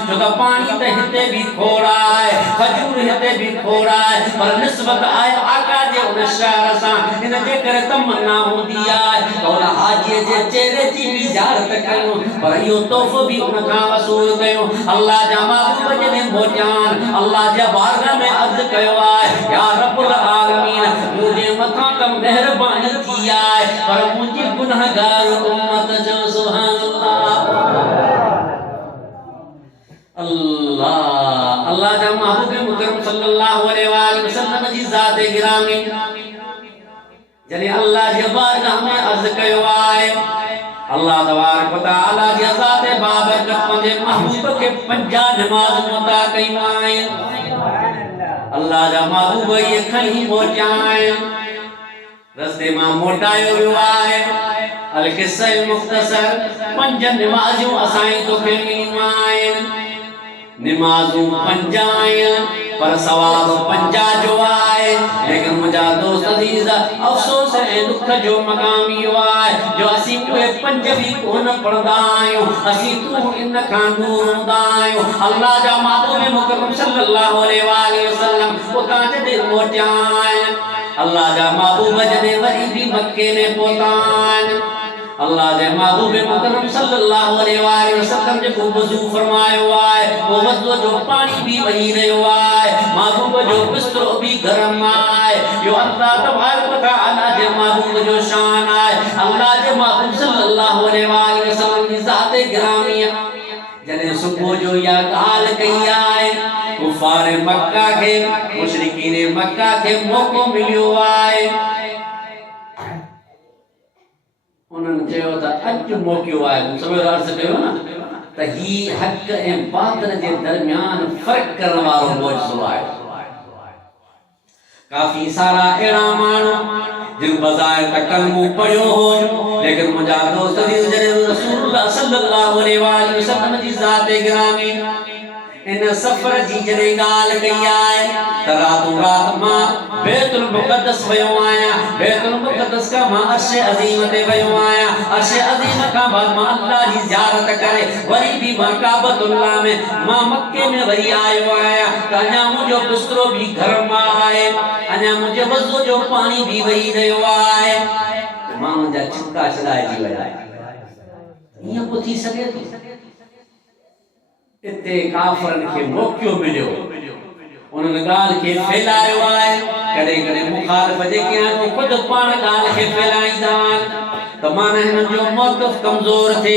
जो तो पानी ते हिते भी खोड़ा है खजूर हिते भी खोड़ा है पर निस्बत आए आका जे उन शहर सा इन जे करे तमन्ना होंदी है तो हाजी जे चेहरे जी भी ज़ियारत कयो पर यो तोहफो भी उन का वसूल कयो अल्लाह जा महबूब जे मोजान अल्लाह जे बारगाह में अर्ज कयो है या रब्बुल आलमीन मुझे मथा कम मेहरबानी की है पर मुझे गुनाहगार उम्मत जो सुभान अल्लाह अल्लाह जा महबूब मुकरम सल्लल्लाहु अलैहि वसल्लम जी ज़ात गिरामी जने अल्लाह जे बारगाह में अर्ज कयो आए अल्लाह तबारक व तआला जे ज़ात बाबरकत पंजे महबूब के पंजा नमाज मुता कई आए अल्लाह जा महबूब ये खई मोटाए रस्ते मां मोटायो वियो आए अल किस्सा मुख्तसर पंज नमाजूं असाई तो के आए नमाजूं पंजाए पर सवाब पंजा जो आए लेकिन मुझा दोस्त अजीज अफसोस है दुख जो मकामी आए जो असी कोई पंज भी कोन पढ़दा आयो असी तू इन खां दूर हूंदा आयो अल्लाह जा महबूब मुकरम सल्लल्लाहु अलैहि वसल्लम उतां जदे मोटिया अल्लाह जा महबूब जदे वरी भी मक्के में पहुंचान अल्लाह जे महबूब मुकरम सल्लल्लाहु अलैहि वसल्लम जे को वज़ू फरमायो आए वो वज़ू जो पानी भी वही रयो आए महबूब जो बिस्तरो भी गरम आए यो अल्लाह तबारक व तआला जे महबूब जो शान आए अल्लाह जे महबूब सल्लल्लाहु अलैहि वसल्लम की ज़ात गिरामी सुबह जो या गाल कई आए कुफार मक्का के मुशरिकीन मक्का के मौको मिलियो आए उन्होंने चयो त अज मौको आए समय अर्ज कयो ना त ही हक ए बातिल जे दरमियान फर्क करण वारो मौजूद आए काफी सारा एड़ा मानो जिन बजाय त कलमो पढ़ियो हो लेकिन मुझा दोस्त जरे रसूलुल्लाह सल्लल्लाहु अलैहि वसल्लम जी जात गिरामी इन सफर जी जरे गाल कई आए त रातों रात मां बैतुल मुक़द्दस वयो आया बैतुल मुक़द्दस का मां अर्श अजीम ते वयो आया अर्श अजीम का बाद मां अल्लाह जी ज़ियारत करे वरी भी मां काबतुल्लाह में मां मक्के में वरी आयो आया कन्या मुजो बिस्तरो भी घर मां आए अने मुझे वजो जो पानी भी वही रयो आए मां जा छिका चलाए जी वया ये को थी सके थी इते काफरन के मौको मिलियो उन्होंने गाल के फैलायो आए कदे कदे मुखालिफ जेके आन खुद पान गाल के फैलाईंदा त माने हिन जो मौक़िफ़ कमजोर थे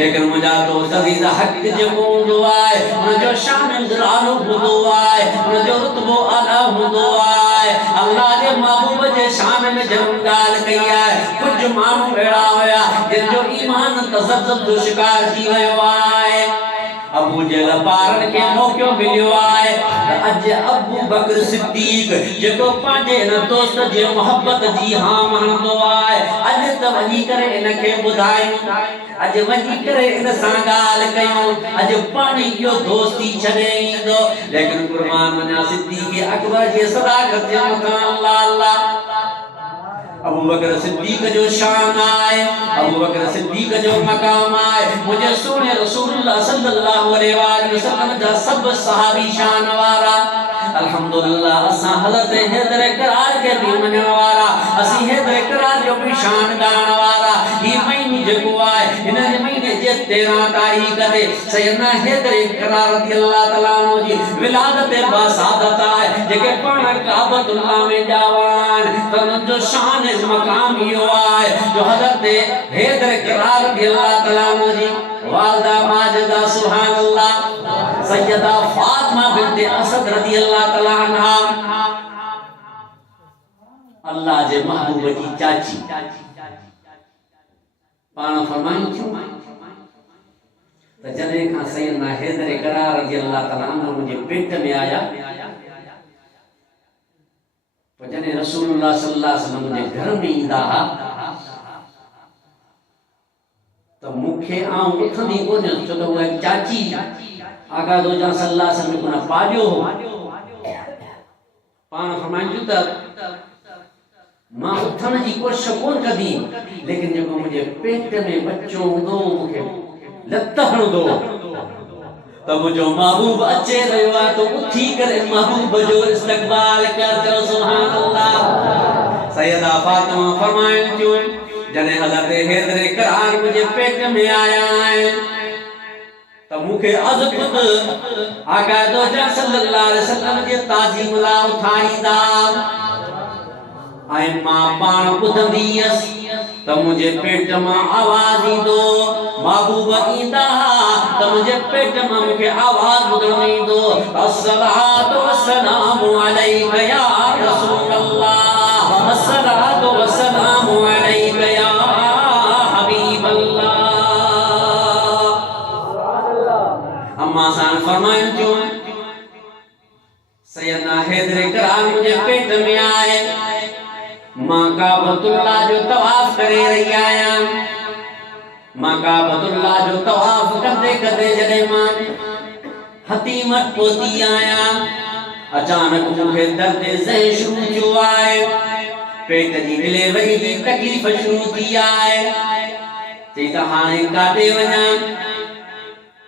लेकिन मुझा दोस्त अज़ीज़ हक जेको हूंदो आहे उन जो शान आलो हूंदो आहे उन जो रुतबो आला हूंदो आहे अल्लाह जे महबूब जे शान में जरूर गाल कई आहे कुछ माण्हू अहिड़ा हुया जिन जो ईमान तज़ब्ज़ुब जो शिकार थी वियो आहे अबू जहल पारन के मौको मिलियो आए अज अबू बकर सिद्दीक जेको पांजे न दोस्त जे मोहब्बत जी हां मनंदो आए अज त वही करे इनके बुधाई अज वही करे इन सां गाल कयो अज पानी यो दोस्ती छडे इंदो लेकिन कुर्बान वना सिद्दीक अकबर जे सदाकत जे मकान अल्लाह अल्लाह अबू बकर सिद्दीक जो शान आए अबू बकर सिद्दीक जो मकाम आए मुझे सोने रसूलुल्लाह सल्लल्लाहु अलैहि वसल्लम जा सब सहाबी शान वारा अल्हम्दुलिल्लाह असा हज़रत हैदर करार के भी मन वारा असी हैदर करार जो भी शान गान वारा ही महीने जेको आए इन महीने जे 13 तारीख ते सैयदना हैदर करार रज़ियल्लाहु तआला अन्हु जी विलादत बासादत आए जेके पाण काबतुल्लाह में जावान तन जो शान मकाम यो आए जो हज़रत हैदर करार रज़ियल्लाहु तआला अन्हु जी वालदा माजिदा सुभान अल्लाह सैयदा फातिमा बिन्त असद रज़ियल्लाहु तआला अन्हा अल्लाह जे महबूब जी चाची पाण फरमाई क्यों त जने का सैयदना हैदर करार रज़ियल्लाहु तआला अन्हु मुझे पेट में आया तो जने रसूलुल्लाह सल्लल्लाहु अलैहि वसल्लम मुझे घर में ईंदा तो मुखे आऊं उथंदी कोन छो त उहा चाची आका दो जा सल्लल्लाहु अलैहि वसल्लम को पाजो हो पाण फरमाइजो त मां उथण जी कोशिश कोन कदी लेकिन जेको मुझे पेट में बच्चो हूंदो मुखे लत हणदो तब जो महबूब अचे रहियो आहे तो उठी करे महबूब जो इस्तक़बाल कर चलो सुभान अल्लाह सैयदा फातिमा फरमाइन थियो जने हज़रत हैदर करार मुझे पेट में आया है त मुखे अज खुद आका दो जा सल्लल्लाहु अलैहि वसल्लम के ताजीम ला उठाईंदा आई मां पाण ॿुधंदीअस त मुझे पेट मां आवाज ईंदो महबूब ईंदा त मुझे पेट मां मुखे आवाज ॿुधण ईंदो अस्सलातु वस्सलामु अलैका या रसूल अल्लाह अस्सलातु वस्सलामु अलैका या हबीब अल्लाह अम्मा सान फरमाइन जो सैयदना हैदर करार मुझे पेट में आए मां काबतुल्लाह जो तवाफ करे रही आया मां काबतुल्लाह जो तवाफ करते करते जने मां हतीमत पोती आया अचानक मुखे दर्द ज़ह शुरू थियो आए पेट जी डिलीवरी जी तकलीफ शुरू थी आए चई त हाणे काॾे वञा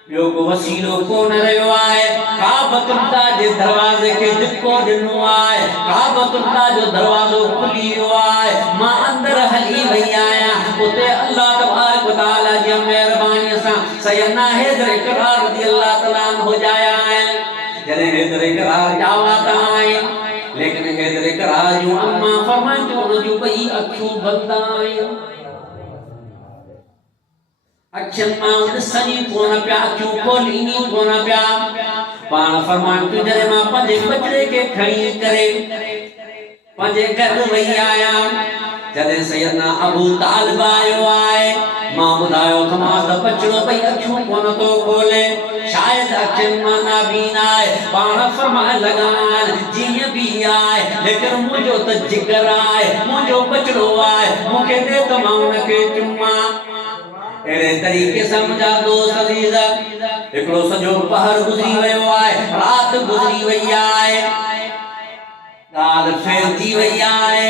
ॿियो को वसीलो कोन रहियो आहे काबतुल्लाह जे दरवाज़े खे धिको ॾिनो आहे काबतुल्लाह जो दरवाज़ो खुली वियो आहे मां अंदर हली वई आहियां उते अल्लाह तबारक व तआला जी महिरबानीअ सां सैयदना हैदर करार रज़ियल्लाहु तआला अन्हु जाया आहिनि जॾहिं हैदर करार जावा त आहिनि लेकिन हैदर करार जूं अम्मा फरमाइनि थियूं उन जूं ॿई अखियूं बंदि आहिनि अखियुनि मां ॾिसणी कोन पिया, अखियूं खोलीनी कोन पिया। पाण फरमाइनि तूं जॾहिं मां पंहिंजे बचिड़े खे खणी करे पंहिंजे घर वई आहियां, जॾहिं सैयदना अबू तालिब आयो आहे, मां ॿुधायो खमास त बचिड़ो भई अखियूं कोन थो खोले, शायदि अखियुनि मां नाबीन आहे। पाण फरमाइण लॻा जीअं बि आहे, लेकिन मुंहिंजो त जिगर आहे, मुंहिंजो बचिड़ो आहे, मूंखे ॾे त मां हुनखे चुमां। अहिड़े तरीक़े सां मुंहिंजा दोस्त अज़ीज़, हिकिड़ो सॼो पहर गुज़री वियो आहे, राति गुज़री वई आहे, ॻाल्हि फैलिजी वई आहे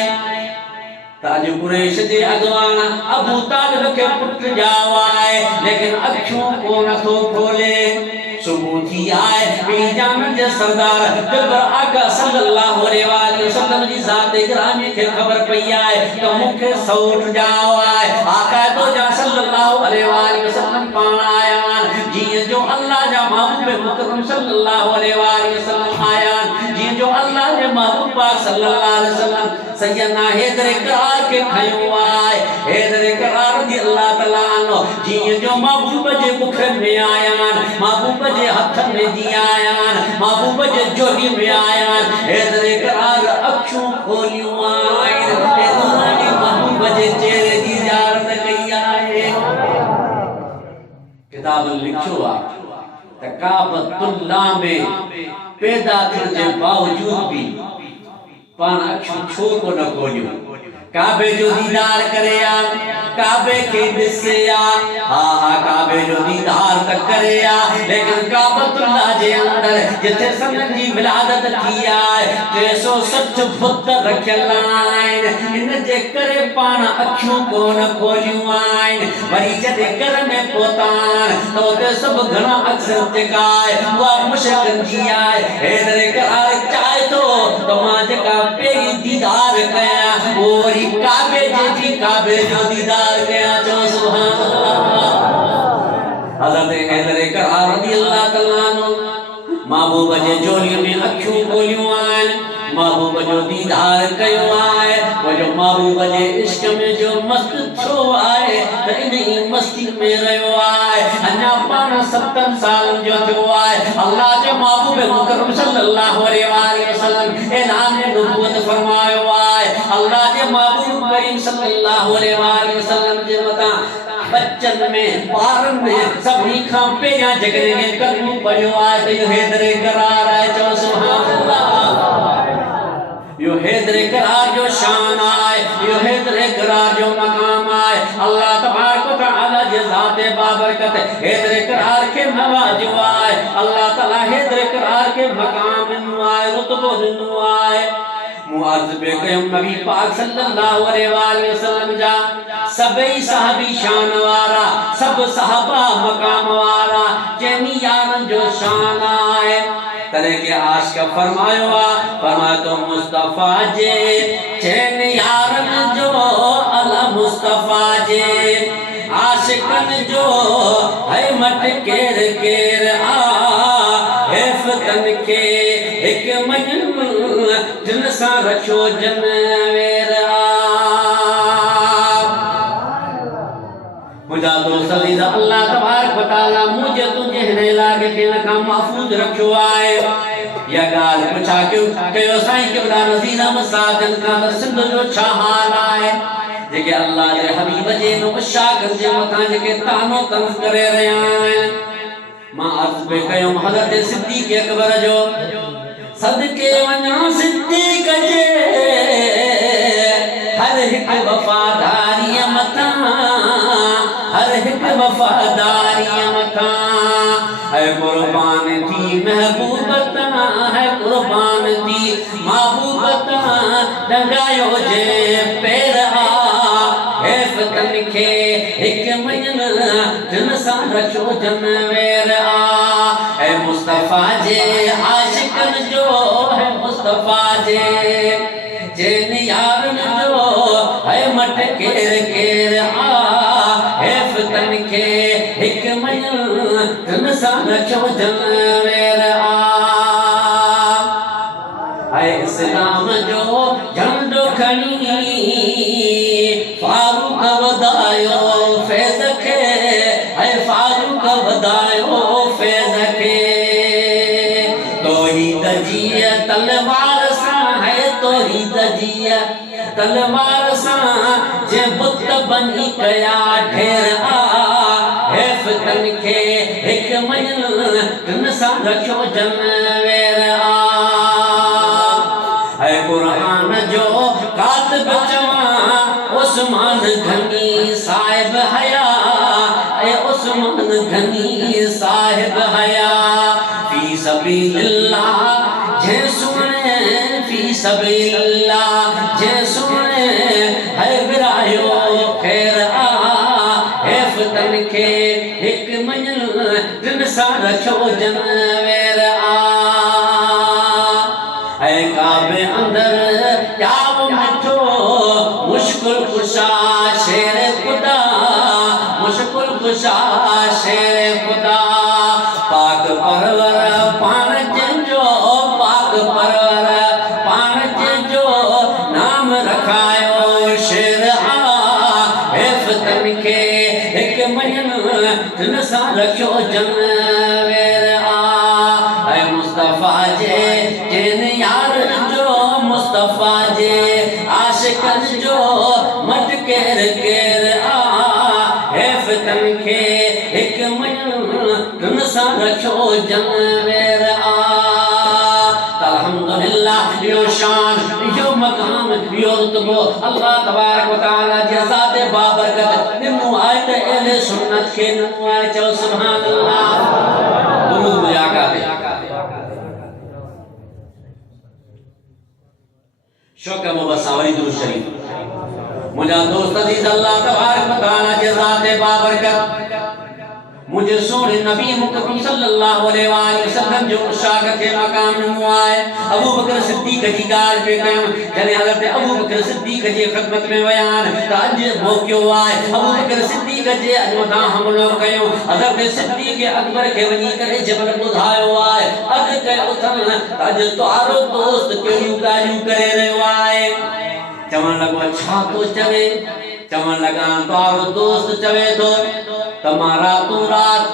त अॼु कुरैश जे अॻवान अबू तालिब खे पुट ॼाओ आहे, लेकिन अखियूं कोन थो खोले। सुबुह थी आहे, ॿिनी जाननि जे सरदार दिलबर आका सल्लल्लाहु अलैहि वसल्लम जी ज़ात ग्रामी खे ख़बर पई आहे त मूंखे सौट ॼाओ आहे। आका दो जा सल्लल्लाहु अलैहि वसल्लम पाण आया आहिनि, जीअं जो अल्लाह जा महबूब मुकरम सल्लल्लाहु अलैहि वसल्लम आया आहिनि, जीअं जो अल्लाह जे महबूब पाक सल्लल्लाहु अलैहि वसल्लम सैयदना हैदर करार खे खयो आहे। हैदर करार रज़ी अल्लाह तआला अन्हु जीअं जो महबूब जे मुख में आया आहिनि, महबूब जे हथ में जी आया आहिनि, महबूब जे जोड़ी में आया आहिनि। हैदर करार अखियूं खोलियूं आहिनि, महबूब जे चेहरे जी ज़ियारत कई आहे। किताब लिखियो आहे त काबतुल्लाह में पैदा थियण जे बावजूद भी पाण अखियूं छो कोन खोलियूं, काबे जो दीदार करे आ, काबे के ॾिसे आ, हा हा काबे जो दीदार त करे आ, लेकिन काबतुल्लाह जे अंदर जिथे संदन जी विलादत थी आहे 360 बुत रखियल आहिनि, इन जे करे पाण अखियूं कोन खोलियूं आहिनि। वरी जॾहिं घर में पहुतान त उते सभु घणा अक्सर जेका आहे उहा मुशकिल जी आहे। हेॾे करार चाहे थो त मां जेका पहिरीं दीदार कयां उहो वरी काबे जे काबे जो दीदार कयां। चओ सुभान अल्लाह। हज़रत हैदर करार रज़ी अल्लाह तआला अन्हु महबूब जे जोड़ीअ में अखियूं खोलियूं आहिनि, महबूब जो दीदार कयो आहे। वो जो महबूब जे इश्क में जो मस्त छो आहे त इन ई मस्ती में रहियो आहे। अञा पाण 70 साल जो थियो आहे। अल्लाह जे महबूब मुकरम सल्लल्लाहु अलैहि वसल्लम ऐलान नबूवत फरमायो आहे। अल्लाह जे महबूब करीम सल्लल्लाहु अलैहि वसल्लम जे मथां बच्चन में ॿारनि में सभिनी खां पहिरियां जॾहिं कलमो पढ़ियो आहे त इहो हैदर करार आहे। चओ सुभान अल्लाह। इहो हैदर करार जो शान आहे, इहो हैदर करार जो मक़ाम आहे। अल्लाह तबारक व तआला जे ज़ात बाबरकत हैदर करार खे नवाज़ियो आहे। अल्लाह ताला हैदर करार खे मक़ाम ॾिनो आहे, रुतबो ॾिनो आहे। मुआज़ पे कयम नबी पाक सल्लल्लाहु अलैहि वसल्लम जा सभई साहबी शान वारा, सब साहबा मकाम वारा, जंहिं यारन जो शान आहे। तॾहिं के आशिक़ फरमायो आहे, फरमायो तो मुस्तफ़ा जे चैन यारन जो अला मुस्तफ़ा जे आशिक़न जो है मट केर केर आ हेफ़तन के एक मजन जिन सां रखियो जनवेर आ। मुझा दोस्त अज़ीज़ अल्लाह तबारक व तआला मुझे तुझे हिन इलाके खे हिन खां महफूज़ रखियो आहे। या ॻाल्हि पुछा कयो साईं क़िबला नज़ीर अहमद साजन खां त सिंध जो छा हाल आहे। जेके अल्लाह जे हबीब जे मुशाकिर जे मथां जेके तानो तंज़ करे रहिया आहिनि। मां अर्ज़ पे कयो हज़रत सिद्दीक़ अकबर जो सदके वञा सिद्दीक़ जे हर हिक वफ़ादारीअ मथां, हर हिक वफ़ादारीअ मथां है कुर्बान थी महबूबत, है कुर्बान थी महबूबत डंगायो जे पैर आ हेफ़तन खे हिक मजन जिन सां रखियो जनवेर आ। है मुस्तफ़ा जे आशिक़न जो, है मुस्तफ़ा जे जिन यारन जो है मट केर केर आ हेफ़तन खे हिक मजन जिन सां रखियो जनवेर आ। है इस्लाम जो झंडो खणी फारूक वधायो फैज़ खे जी तलवार सां जे बुत बनी कया ढेर हेफ़ तन खे हिक मञल तिन सां रखियो जनवेर ऐ क़ुरान जो कातिब चवां उस्मान घनी साहिब हया ऐ उस्मान घनी साहिब हया फी सबीलिल्लाह जे सुने फी सबीलिल्लाह जे सुने है विरायो खैर हेफ़ तन खे हिक मञल तिन सां रखियो जनवेर ऐ काबे अंदर याव मिठो मुश्किल कुशा शेर खुदा मुश्किल कुशा शेर खुदा पाक परवर पान जंजो पाक परवर पान जंजो नाम रखायो शेर हेफ़ तन खे हिक मञल तिन सां रखियो जनवेर ऐ मुस्तफ़ा जे जिन यार जो मुस्तफ़ा जे आशिकन जो मत केर केर हेफ़ तन खे हिक मञल तिन सां रखियो जनवेर अल्हम्दुलिल्लाह यो शान यो मकाम यो रुतबो अल्लाह तबारक व तआला जे ज़ात बाबरकत निमू आए त अहले सुन्नत खे निमू आए चओ सुभान अल्लाह दुरूद मुजाका शौक़ मुबसावरी दुरूद शरीफ मुझा दोस्त अजीज अल्लाह तबारक व तआला जे ज़ात बाबरकत मुझे सोने नबी मुकरम सल्लल्लाहु अलैहि वसल्लम जो शागिर्द के मकाम नमो आए अबू बकर सिद्दीक जी गाल पे कयो जने हज़रत अबू बकर सिद्दीक जी खिदमत में बयान ताज मौक़ियो आए अबू बकर सिद्दीक जे अजमता हमलो कयो हज़रत सिद्दीक अकबर के वनी करे जबल बुधायो आए अज के उथन ताज तोरो दोस्त केड़ियूं गालियूं करे रहियो आए चवण लॻो छा तो चवे चवण लॻा तोरो दोस्त चवे तो तमारा तू रात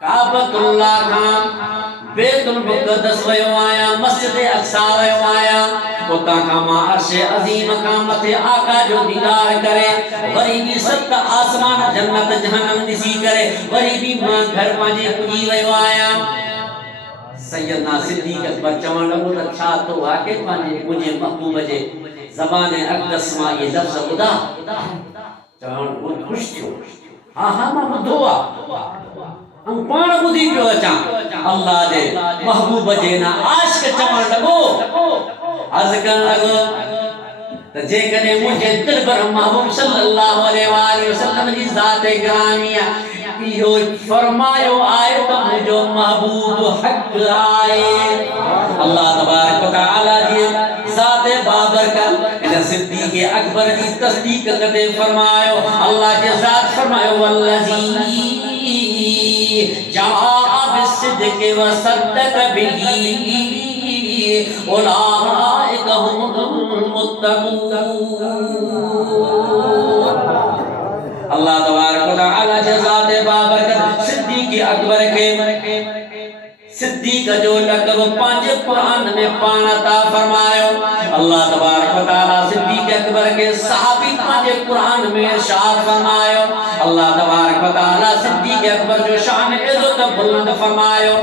काबतुल्लाह खान बैतुल मुक़द्दस वयो आया मस्जिद अक्सा वयो आया उता का मां अर्शे अजीम का मथे आका जो दीदार करे वरी भी सत आसमान जन्नत जहन्नम दिसी करे वरी भी मां घर पाजे पुजी वयो आया सैयदना सिद्दीक अकबर चवण लगो त छा तो आके पाजे मुझे महबूब जे ज़बान अक़दस मां ये लफ्ज़ ॿुधा चवण वो खुश थियो हां हां मां ॿुधो आ पाण ॿुधी पियो अचां अल्लाह जे महबूब जे ना आशिक़ चवण लॻो अर्ज़ करण लॻो त जेकॾहिं मुंहिंजे दिल पर महबूब सल्लल्लाहु अलैहि वसल्लम जी ज़ात गिरामी इहो फरमायो आहे त मुंहिंजो महबूब हक़ आहे अल्लाह तबारक व तआला जी ज़ात बाबरकत इन सिद्दीक़ अकबर जी तस्दीक कदे फरमायो अल्लाह जी ज़ात फरमायो वल्लज़ी जाअ बिस्सिद्क़ व सद्दक़ बिही उलाइका हुमुल मुत्तक़ून अल्लाह तबारक व तआला जी ज़ात बाबरकत सिद्दीक़ अकबर के सिद्दीक जो लक़ब पांचे कुरान में पाण अता फरमायो अल्लाह तबारक व तआला सिद्दीक अकबर के सहाबी पांचे कुरान में इरशाद फरमायो अल्लाह तबारक व तआला सिद्दीक अकबर जो शान इज्जत बुलंद फरमायो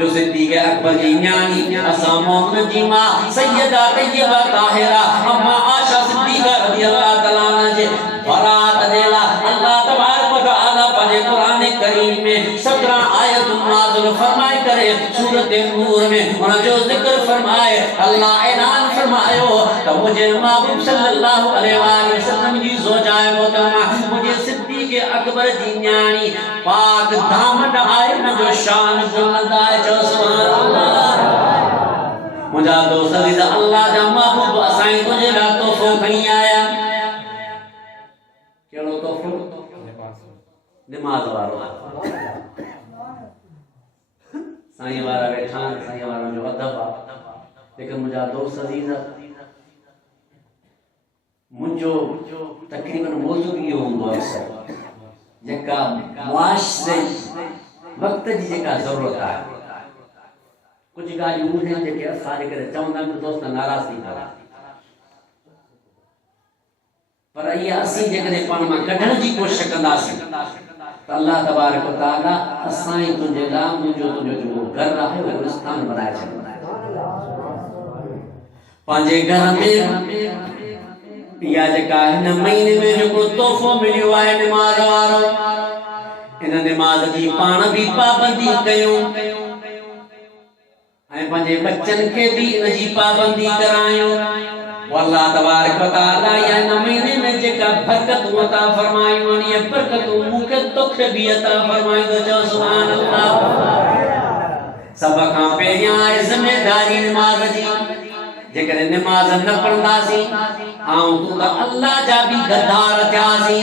जो सिद्दीक अकबर जी न्याणी असा मोहम्मद जी मां सैयदा तैयबा ताहिरा अम्मा आशा सिद्दीका रज़ियल्लाहु तआला अन्हा जे बारात देला अल्लाह तबारक व तआला पांचे कुरान करीम में 17 आयत नाज़िल फरमाए करे सूरत नूर में उन जो जिक्र फरमाए अल्लाह ऐलान फरमायो तो मुझे महबूब सल्लल्लाहु अलैहि वसल्लम जी ज़ौजाए मोहतरमा मुझे सिद्दीक अकबर जी न्याणी पाक दामन आए न जो शान बुलंद आए जो सुभान अल्लाह मुझा दोस्त अज़ीज़ अल्लाह जा महबूब असाई तुझे ला तोहफो खणी आया केड़ो तोहफो नमाज वारो साईं वारा वेठा साईं वारा जो अदब आ लेकिन मुझा दोस्त अज़ीज़ मुझो तकरीबन मौजू इहो हूंदो आहे जेका मुआशरे वक्त जी जेका ज़रूरत आहे कुछ ॻाल्हियूं आहिनि जेके असां जेकॾहिं चवंदा आहियूं त दोस्त नाराज़ थी पवंदा, पर इहा असीं जेकॾहिं पाण मां कढण जी कोशिश कंदासीं त अल्लाह तबारक व तआला असां ई तुंहिंजे लाइ मुंहिंजो तुंहिंजो जेको घर आहे उहो गुलिस्तान बनाए छॾींदा। पंहिंजे घर में इहा जेका हिन महीने में जेको तोहफ़ो मिलियो आहे निमाज़ वारो, इन निमाज़ जी पाण बि पाबंदी कयूं ऐं पंहिंजे बच्चनि खे बि इन जी पाबंदी करायूं। अल्लाह तबारक व तआला या इन महीने में जेका बरकतूं अता फरमायूं आहिनि, इहे बरकतूं मूंखे तोखे बि अता फरमायूं। त चओ सुभान अल्लाह। सब खां पहिरियां आहे ज़िमेदारी निमाज़ जी। जेकॾहिं निमाज़ न पढ़ंदासीं ऐं तूं त अल्लाह जा बि गद्दार थियासीं,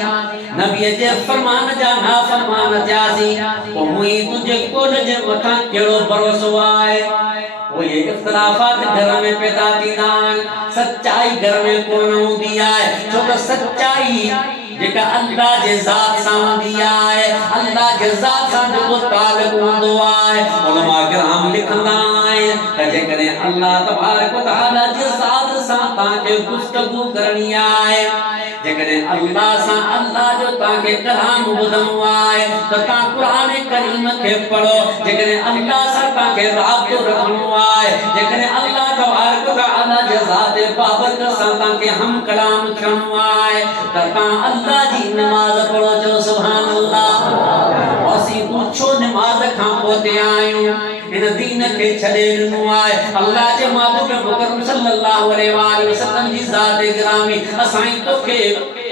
नबीअ जे फरमान जा नाफ़रमान थियासीं, पोइ मुई तुंहिंजे कुल जे मथां कहिड़ो भरोसो आहे। पोइ ये इख़्तिलाफ़ात घर में पैदा थींदा आहिनि, सच्चाई घर में कोन हूंदी आहे, छो त सच्चाई जेका अल्लाह जे ज़ात सां हूंदी आहे, अल्लाह जे ज़ात सां जेको ताल्लुक़ हूंदो आहे। उलमा किराम लिखंदा आहिनि त जेकॾहिं अल्लाह तबारक व तआला जे ज़ात सां तव्हांखे गुफ़्तगू करणी आहे, जेकॾहिं अल्लाह सां अल्लाह जो तव्हांखे कलाम ॿुधणो आहे त तव्हां क़ुरान करीम खे पढ़ो। जेकॾहिं अल्लाह सां तव्हांखे राब्तो रखणो आहे, जेकॾहिं अल्लाह तबारक व तआला जे ज़ात बाबरकत सां तव्हांखे हम कलाम थियणो आहे त तव्हां अल्लाह जी नमाज़ पढ़ो। चओ सुभान अल्लाह। असीं पूछो निमाज़ खां पोइ आहियूं, इन दीन खे छॾे ॾिनो आहे। अल्लाह जे महबूब मुकरम सल्लल्लाहु अलैहि वसल्लम जी ज़ात गिरामी असां तोखे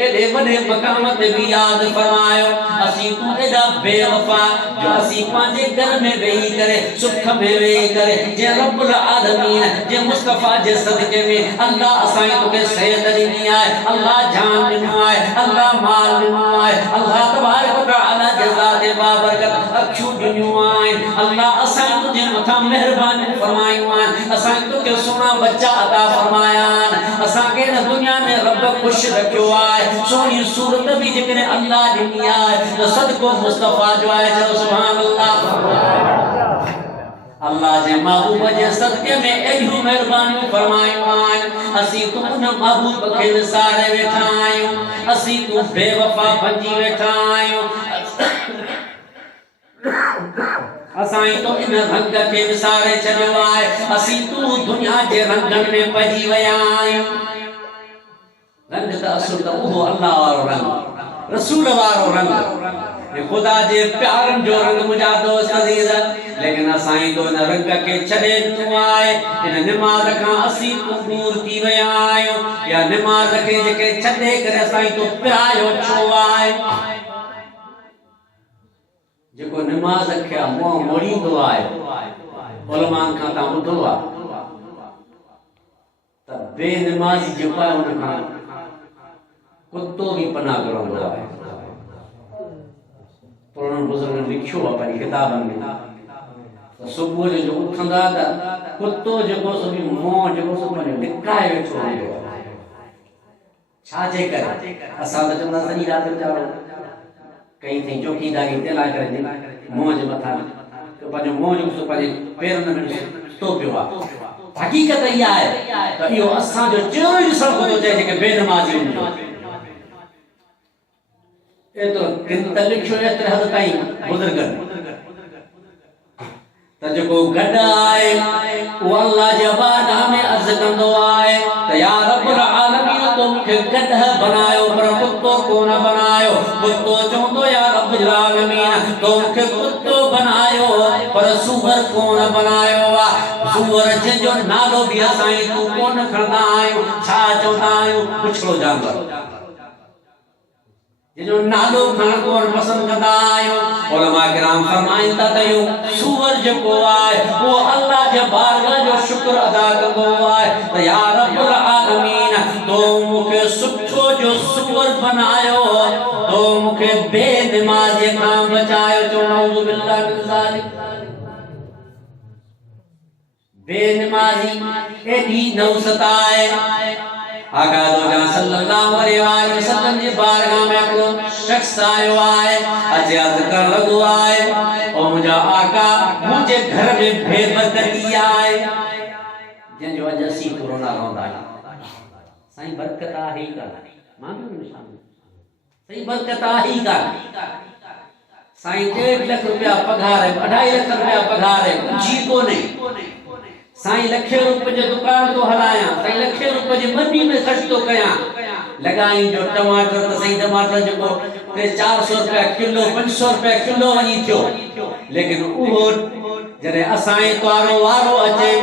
एॾे वॾे मक़ाम ते बि यादि फरमायो। असीं तूं एॾा बेवफ़ा जो असीं पंहिंजे घर में वेही करे सुख में वेही करे जे रब्बुल आलमीन जे मुस्तफ़ा जे सदके में अल्लाह असां तोखे सेहत ॾिनी आहे, अल्लाह जान ॾिनो आहे, अल्लाह माल ॾिनो आहे, अल्लाह तबारक व तआला जे ज़ात बाबरकत अखियूं ॾिनियूं आहिनि। अल्लाह असां तुंहिंजे मथां महिरबानी फरमायूं आहिनि, असां तोखे सुहिणा बच्चा अता फरमाया आहिनि, असांखे हिन दुनिया में रब ख़ुशि रखियो आहे। सोनी सूरत भी जेकॾहिं अल्लाह ॾिनी आहे त सदको मुस्तफ़ा जो आहे। चओ सुभान अल्लाह। अल्लाह जे महबूब जे सदके में एॾियूं महिरबानियूं फरमायूं आहिनि, असीं तूं उन महबूब खे विसारे वेठा आहियूं, असीं तूं बेवफ़ा बणिजी वेठा आहियूं, असां तो इन रंग खे विसारे छॾियो आहे, असीं तूं दुनिया जे रंगनि में पइजी विया आहियूं। रंग त असुल त उहो अल्लाह वारो रंग, रसूल वारो रंग, खुदा जे प्यारनि जो रंग मुंहिंजा दोस्त अज़ीज़। लेकिन असां तो इन रंग खे छॾे ॾिनो आहे, इन निमाज़ खां असीं तूं दूर थी विया आहियूं। या निमाज़ खे जेके छॾे करे असां तो पिरायो छो आहे। जेको निमाज़ खे मुंहुं मोड़ींदो आहे, उलमानि खां तव्हां ॿुधो आहे त बेनिमाज़ी जेको आहे उन खां कुत्तो भी पनाह करंदो आहे। पुराणनि बुज़ुर्गनि लिखियो आहे पंहिंजी किताबनि में त सुबुह जो उथंदा त कुत्तो जेको सो बि मुंहुं जेको सो पंहिंजो लिकाए वेठो हूंदो आहे। छाजे करे असां त चवंदा सॼी राति वीचारो कई थी चौकीदारी ते लाइ करे मुंहुं जे मथां पंहिंजो मुंहुं जेको सो पंहिंजे पेरनि में सुतो पियो आहे। हक़ीक़त इहा आहे त इहो असांजो चहिरो ई ॾिसणु थो चए जेके बेनमाज़ी हूंदो। एतिरो किन त लिखियो एतिरे हद ताईं बुज़ुर्गनि त जेको गॾु आहे उहो अल्लाह जे बारगाह में अर्ज़ कंदो आहे त या रब्बुल आलमीन तो मूंखे गॾु बनायो पर कुत्तो कोन बनायो। कुत्तो चवंदो या रब्बुल आलमीन तो मूंखे कुत्तो बनायो पर सूअर कोन बनायो आहे। सूअर जंहिंजो नालो बि असां तूं कोन खणंदा आहियूं, छा चवंदा आहियूं, पुछड़ो जानवर, जो नालो खण कोन पसंद कंदा आहियूं। उलमा किराम फरमाइनि था त इहो सूअर जेको आहे उहो अल्लाह जे बारगाह जो शुक्र अदा कंदो आहे त या रब्बुल आलमीन तो मूंखे सुठो जो सूअर बनायो, तो मूंखे बेनिमाज़ी खां बचायो। चओ नऊज़ बिल्लाह मिन ज़ालिक। बेनिमाज़ी एॾी नौसत आहे आका दो जहां सल्लल्लाहु अलैहि वसल्लम जी बारगाह में हिकिड़ो शख्स आयो आहे अचे अर्ज़ करण लॻो आहे ओ मुंहिंजा आका मुंहिंजे घर में बेबरकती आहे जंहिंजो अॼु असीं कोरोना रहंदा आहियूं साईं बरकत आहे ई कान मां बि हुन शामिल साईं बरकत आहे ई कान साईं 1.5 लाख रुपया पगार है 2.5 लाख रुपया पगार है कुछ कोने साईं लखे रुपए जो दुकान तो हलाया साईं लखे रुपए जी मंडी में खर्च तो कया लगाई जो टमाटर तो साईं टमाटर जो 400 रुपया किलो 500 रुपया किलो वनी थियो लेकिन उहो जरे असाए तवारो वारो अचे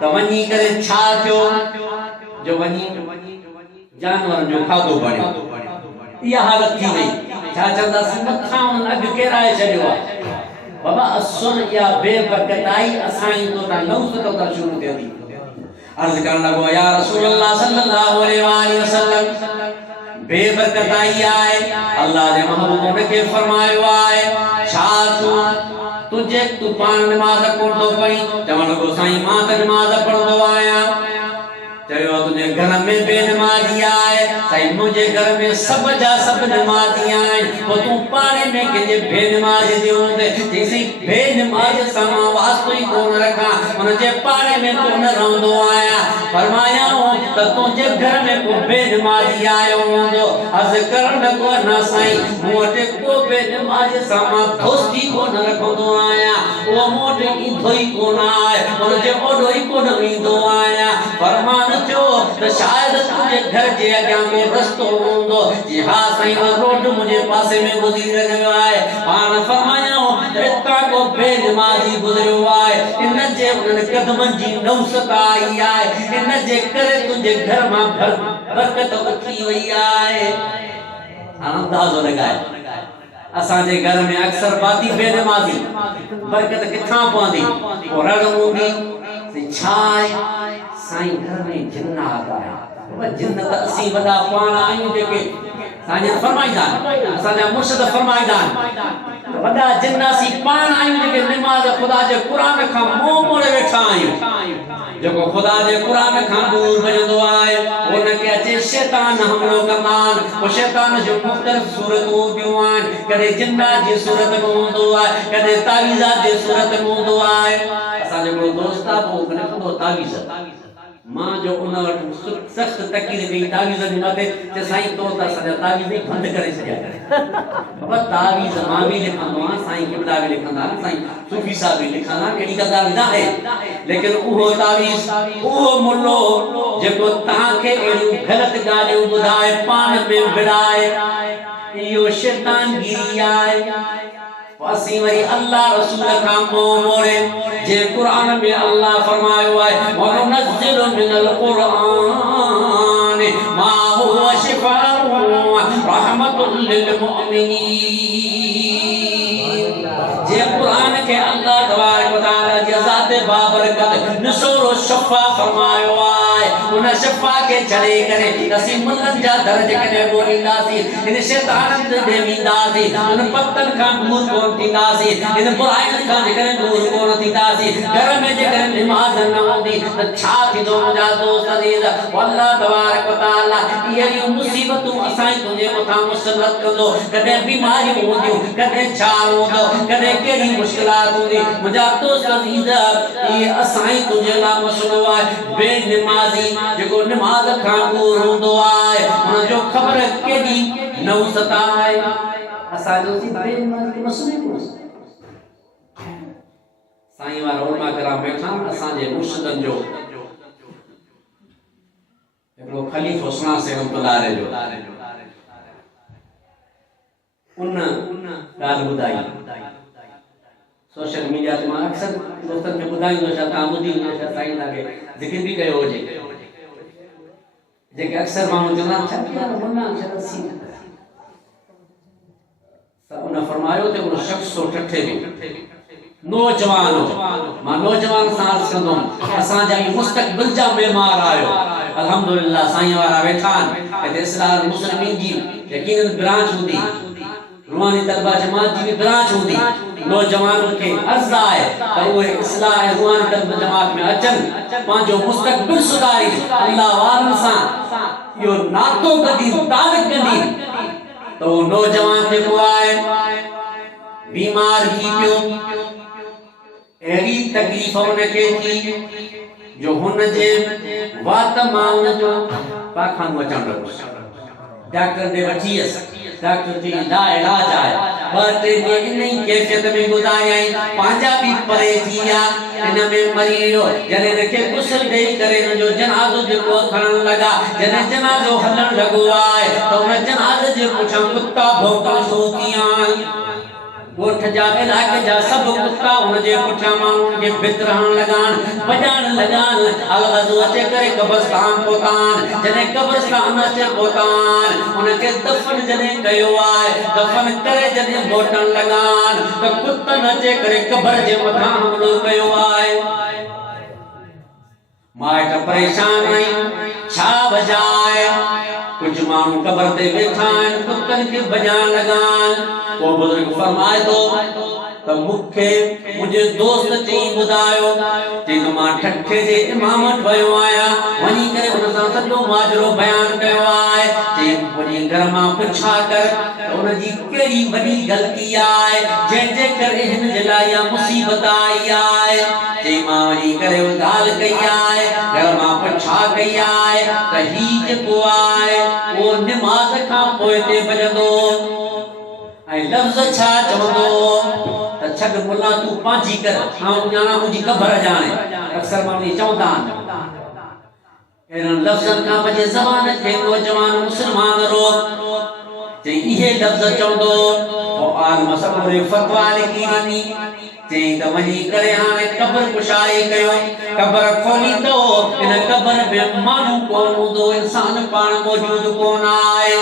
तो वनी करे छा थियो जो वनी जानवर जो खाधो बणियो इहा हालत थी वई छा चंदा मथा अग केराए छडियो बाबा असुन या बेबरकताई असाई तो ना नौसत का शुरू थी अर्ज करण लगो या रसूल अल्लाह सल्लल्लाहु अलैहि वसल्लम बेबरकताई आए अल्लाह ने महबूब ने के फरमायो आए छा तुझे तू पान नमाज पढ़दो पई चवण लगो साईं मां त नमाज पढ़दो आया चयो तुझे घर में बेनमाजी आए साईं मुझे घर में सब जा सब नमाजी आए वो तू पाने में के बेनमाज जो दे जैसे बेनमाज समा वास्तु ही कोन रखा उनजे पाने में कोन रहंदो आया फरमाया तो तुझे घर में को बेनमाजी आयो होंदो अज करण को ना साईं मोटे को बेनमाज समा दोस्ती कोन रखंदो आया वो मोटे ई धोई कोन आए उनजे ओडो ही कोन वींदो आया फरमान जो तो शायद तुझे घर जे अॻियां को रस्तो हूंदो जी हा साईं रोड मुझे पासे में गुज़री रहियो आहे पाण फरमायो इतां को बेनमाज़ी गुज़रियो आहे इन जे उन कदमनि जी नौसत आई आहे इन जे करे तुझे घर मां बरकत उथी वई आहे अंदाज़ो लगाए असांजे घर में अक्सर बाती बेनमाज़ी बरकत किथां पवंदी और हूंदी छाए साईं घर में जिन्नात आया बाबा जिन्नत असी वडा पाण आयूं जेके साईं फरमाईंदा असांजा मुर्शिद फरमाईंदा वडा जिन्नासी पाण आयूं जेके नमाज खुदा जे कुरान खां मुंह मोड़े वेठा आयूं जेको खुदा जे कुरान खां दूर वञंदो आहे उन खे अचे शैतान हमलो कंदान ओ शैतान जो मुख़्तलिफ़ सूरतूं ॿियूं आहिनि कॾहिं जिन्नात जी सूरत में हूंदो आहे कॾहिं तावीज़ात जी सूरत में हूंदो आहे असांजो हिकिड़ो दोस्त आहे पोइ हुन खे तावीज़ मां जो उन वटि सख़्त तकीद कई तावीज़ जे मथे ते साईं तो त सॼा तावीज़ ई बंदि करे छॾिया बाबा तावीज़ मां बि लिखंदो आहियां साईं किबला बि लिखंदा आहिनि साईं सूफ़ी साहब बि लिखंदा कहिड़ी का ॻाल्हि न आहे लेकिन उहो तावीज़ उहो मुल्लो जेको तव्हांखे अहिड़ियूं ग़लति ॻाल्हियूं ॿुधाए पाण में विड़ाए इहो शैतानगिरी आहे असीं वरी अल्लाह रसूल खां मुंह मोड़े जे कुरान में अल्लाह फरमायो आहे वनुनज़्ज़िलु मिनल क़ुरआन मा हुवा शिफ़ाउ रहमतुल लिल मुमिनीन जे कुरान के अल्लाह तबारक व तआला जी ज़ात बाबरकत नसूर शफ़ा फरमायो आहे उन शफ़ा के चढ़े करे असीं मुल्कनि जा दर्ज कने ॻोल्हींदासीं इन शैताननि ते वेंदासीं उन पतन खां दूर कोन थींदासीं इन बुराइयुनि खां जेकॾहिं दूर कोन थींदासीं घर में जेकॾहिं निमाज़ न हूंदी त छा थींदो मुंहिंजा दोस्त अज़ीज़ अल्लाह तबारक व तआला इहे मुसीबतूं असां तुंहिंजे मथां मुसलत कंदो कॾहिं बीमारियूं हूंदियूं कॾहिं छा हूंदो कॾहिं कहिड़ी मुश्किलात हूंदी मुंहिंजा दोस्त अज़ीज़ इहे असां तुंहिंजे लाइ मसइलो आहे बेनमाज़ी जेको नमाज़ खां दूर हूंदो आहे हुनजो ख़बर केॾी नौसत आहे असांजो बेनमाज़ी मसइलो कोन्हे साईं वारा उलमा कराम वेठा असांजे मुर्शिदनि जो हिकिड़ो खलीफ़ो सुना से रहमतुल्लाह जो उन ॻाल्हि ॿुधाई सोशल मीडिया ते मां अक्सर दोस्तनि खे ॿुधाईंदो छा तव्हां ॿुधी हूंदो छा साईं तव्हांखे ज़िक्र बि कयो हुजे जेके अक्सर माण्हू चवंदा छा यार मुन्ना छा रसी त उन फरमायो त उन शख़्स सो ठठे में नौजवान मां नौजवान सां अर्ज़ कंदुमि असांजा ई मुस्तक़बिल जा मेमार आयो अल्हम्दुलिल्लाह साईं वारा वेठा आहिनि हिते इस्लाह मुस्लिमीन जी यकीनन ब्रांच हूंदी रूहानी तलबा जमात जी भी ब्रांच हूंदी नौजवानों के अर्ज आए त उहे इस्लाह रुहानी तलब जमात में अचन पांजो मुस्तकबिल सुधारी अल्लाह वारन सां यो नातो कदी तालिक कदी तो नौजवान जेको आए बीमार थी पियो एड़ी तकलीफ उनके थी जो हुन जे वात मां उन जो पाखानो अचण लॻो डॉक्टर ने वठीस डॉक्टर जी दा इलाज आए बटे ने इन कैफियत में गुजारियाई पांजा भी परे थिया इन में मरी वियो जने रखे कुशल देई करे जो जनाज़ो जेको खणन लगा जने जनाज़ो हलण लगो आए तो उन जनाज़े जे पुठा कुत्ता भौंकण शुरू किया गोठ जा इलाके जा सब कुत्ता उन जे पुठा माण्हुनि खे बितरहण लगान बजाण लगान अलगज़ो अचे करे कब्रस्तान पहुतान जने कब्रस्तान अचे पहुतान उनके दफन जने कयो आए दफन करे जने मोटण लगान त कुत्तन अचे करे कब्र जे मथां हमलो कयो आए माइट परेशान आई छा बजाए कुछ माण्हू कब्र ते वेठा आहिनि कुत्तन खे बजाण लगान वो बुजुर्ग फरमाए तो त मूंखे मुंहिंजे दोस्त चई ॿुधायो चई मां ठठे जे इमाम वटि वियो आहियां वञी करे हुन सां सॼो माजरो बयानु कयो आहे चई वञी घर मां पुछा कर त हुनजी कहिड़ी वॾी ग़लती आहे जंहिंजे करे हिन जे लाइ इहा मुसीबत आई आहे चई मां वञी करे ॻाल्हि कई आहे घर मां पुछा कई आहे त ही जेको आहे उहो निमाज़ खां पोइ ते भॼंदो ऐं लफ़्ज़ छा चवंदो त छॾ मुल्ला तूं पंहिंजी कर आउं ॼाणा मुंहिंजी क़बर ॼाणे अक्सर माण्हू चवंदा आहिनि अहिड़नि लफ़्ज़नि खां पंहिंजे ज़बान खे नौजवान मुस्लमान रोक चई इहे लफ़्ज़ चवंदो पोइ आलिम सभु फतवा लिखी ॾिनी चई त वञी करे हाणे क़बर कुशाई कयो क़बर खोलींदो इन क़बर में माण्हू कोन हूंदो इंसान पाण मौजूद कोन आहे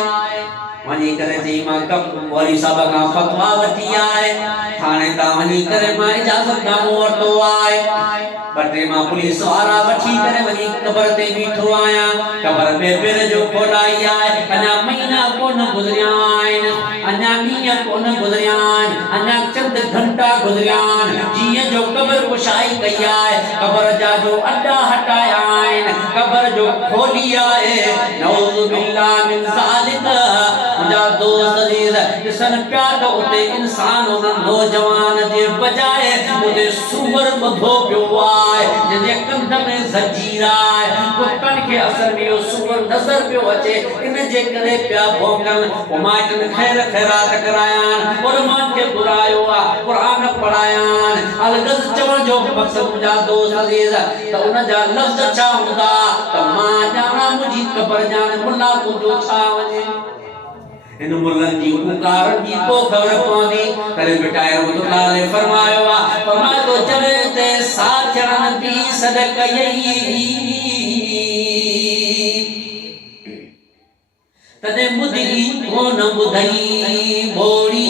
वनी करे चई मां कब वरी साहब का फतवा वठी आए थाने ता वनी करे मां इजाजत नामो वरतो आए बटे मां पुलिस वारा वठी करे वनी कब्र ते बीठो आया कब्र में पेर जो खोलाई आए अना महीना कोन गुजरिया आइन अना मीया कोन गुजरिया आइन अना चंद घंटा गुजरिया जिए जो कब्र कुशाई कई आए कब्र जा जो अड्डा हटाया आइन कब्र जो खोली आए नऊज़ बिल्लाह मिन ज़ालिक मुझा दोस्त अजीज किसन प्या तो उते इंसान उन नौजवान जे बजाए उते सूअर बधो पियो आए जे कंध में ज़ंजीर आए कुत्तन के असर में सूअर नजर पियो अचे इन जे करे पिया भोगन उमाइटन खैर खैरात करायान और मान के बुरायो आ कुरान पढ़ायान अलगज़ चवण जो मकसद मुझा दोस्त अजीज त उन जा लफ्ज़ छा हूंदा त मां ॼाणा मुंहिंजी क़बर ॼाणे मुल्ला तुंहिंजो छा वञे इन मुल्लन जी पुकार जी को खबर पौंदी करे बिटाए रहमतुल्लाह ने फरमाया तो जवे ते साथ चढ़न भी सदकई तने मुदी कोन बुधई बोड़ी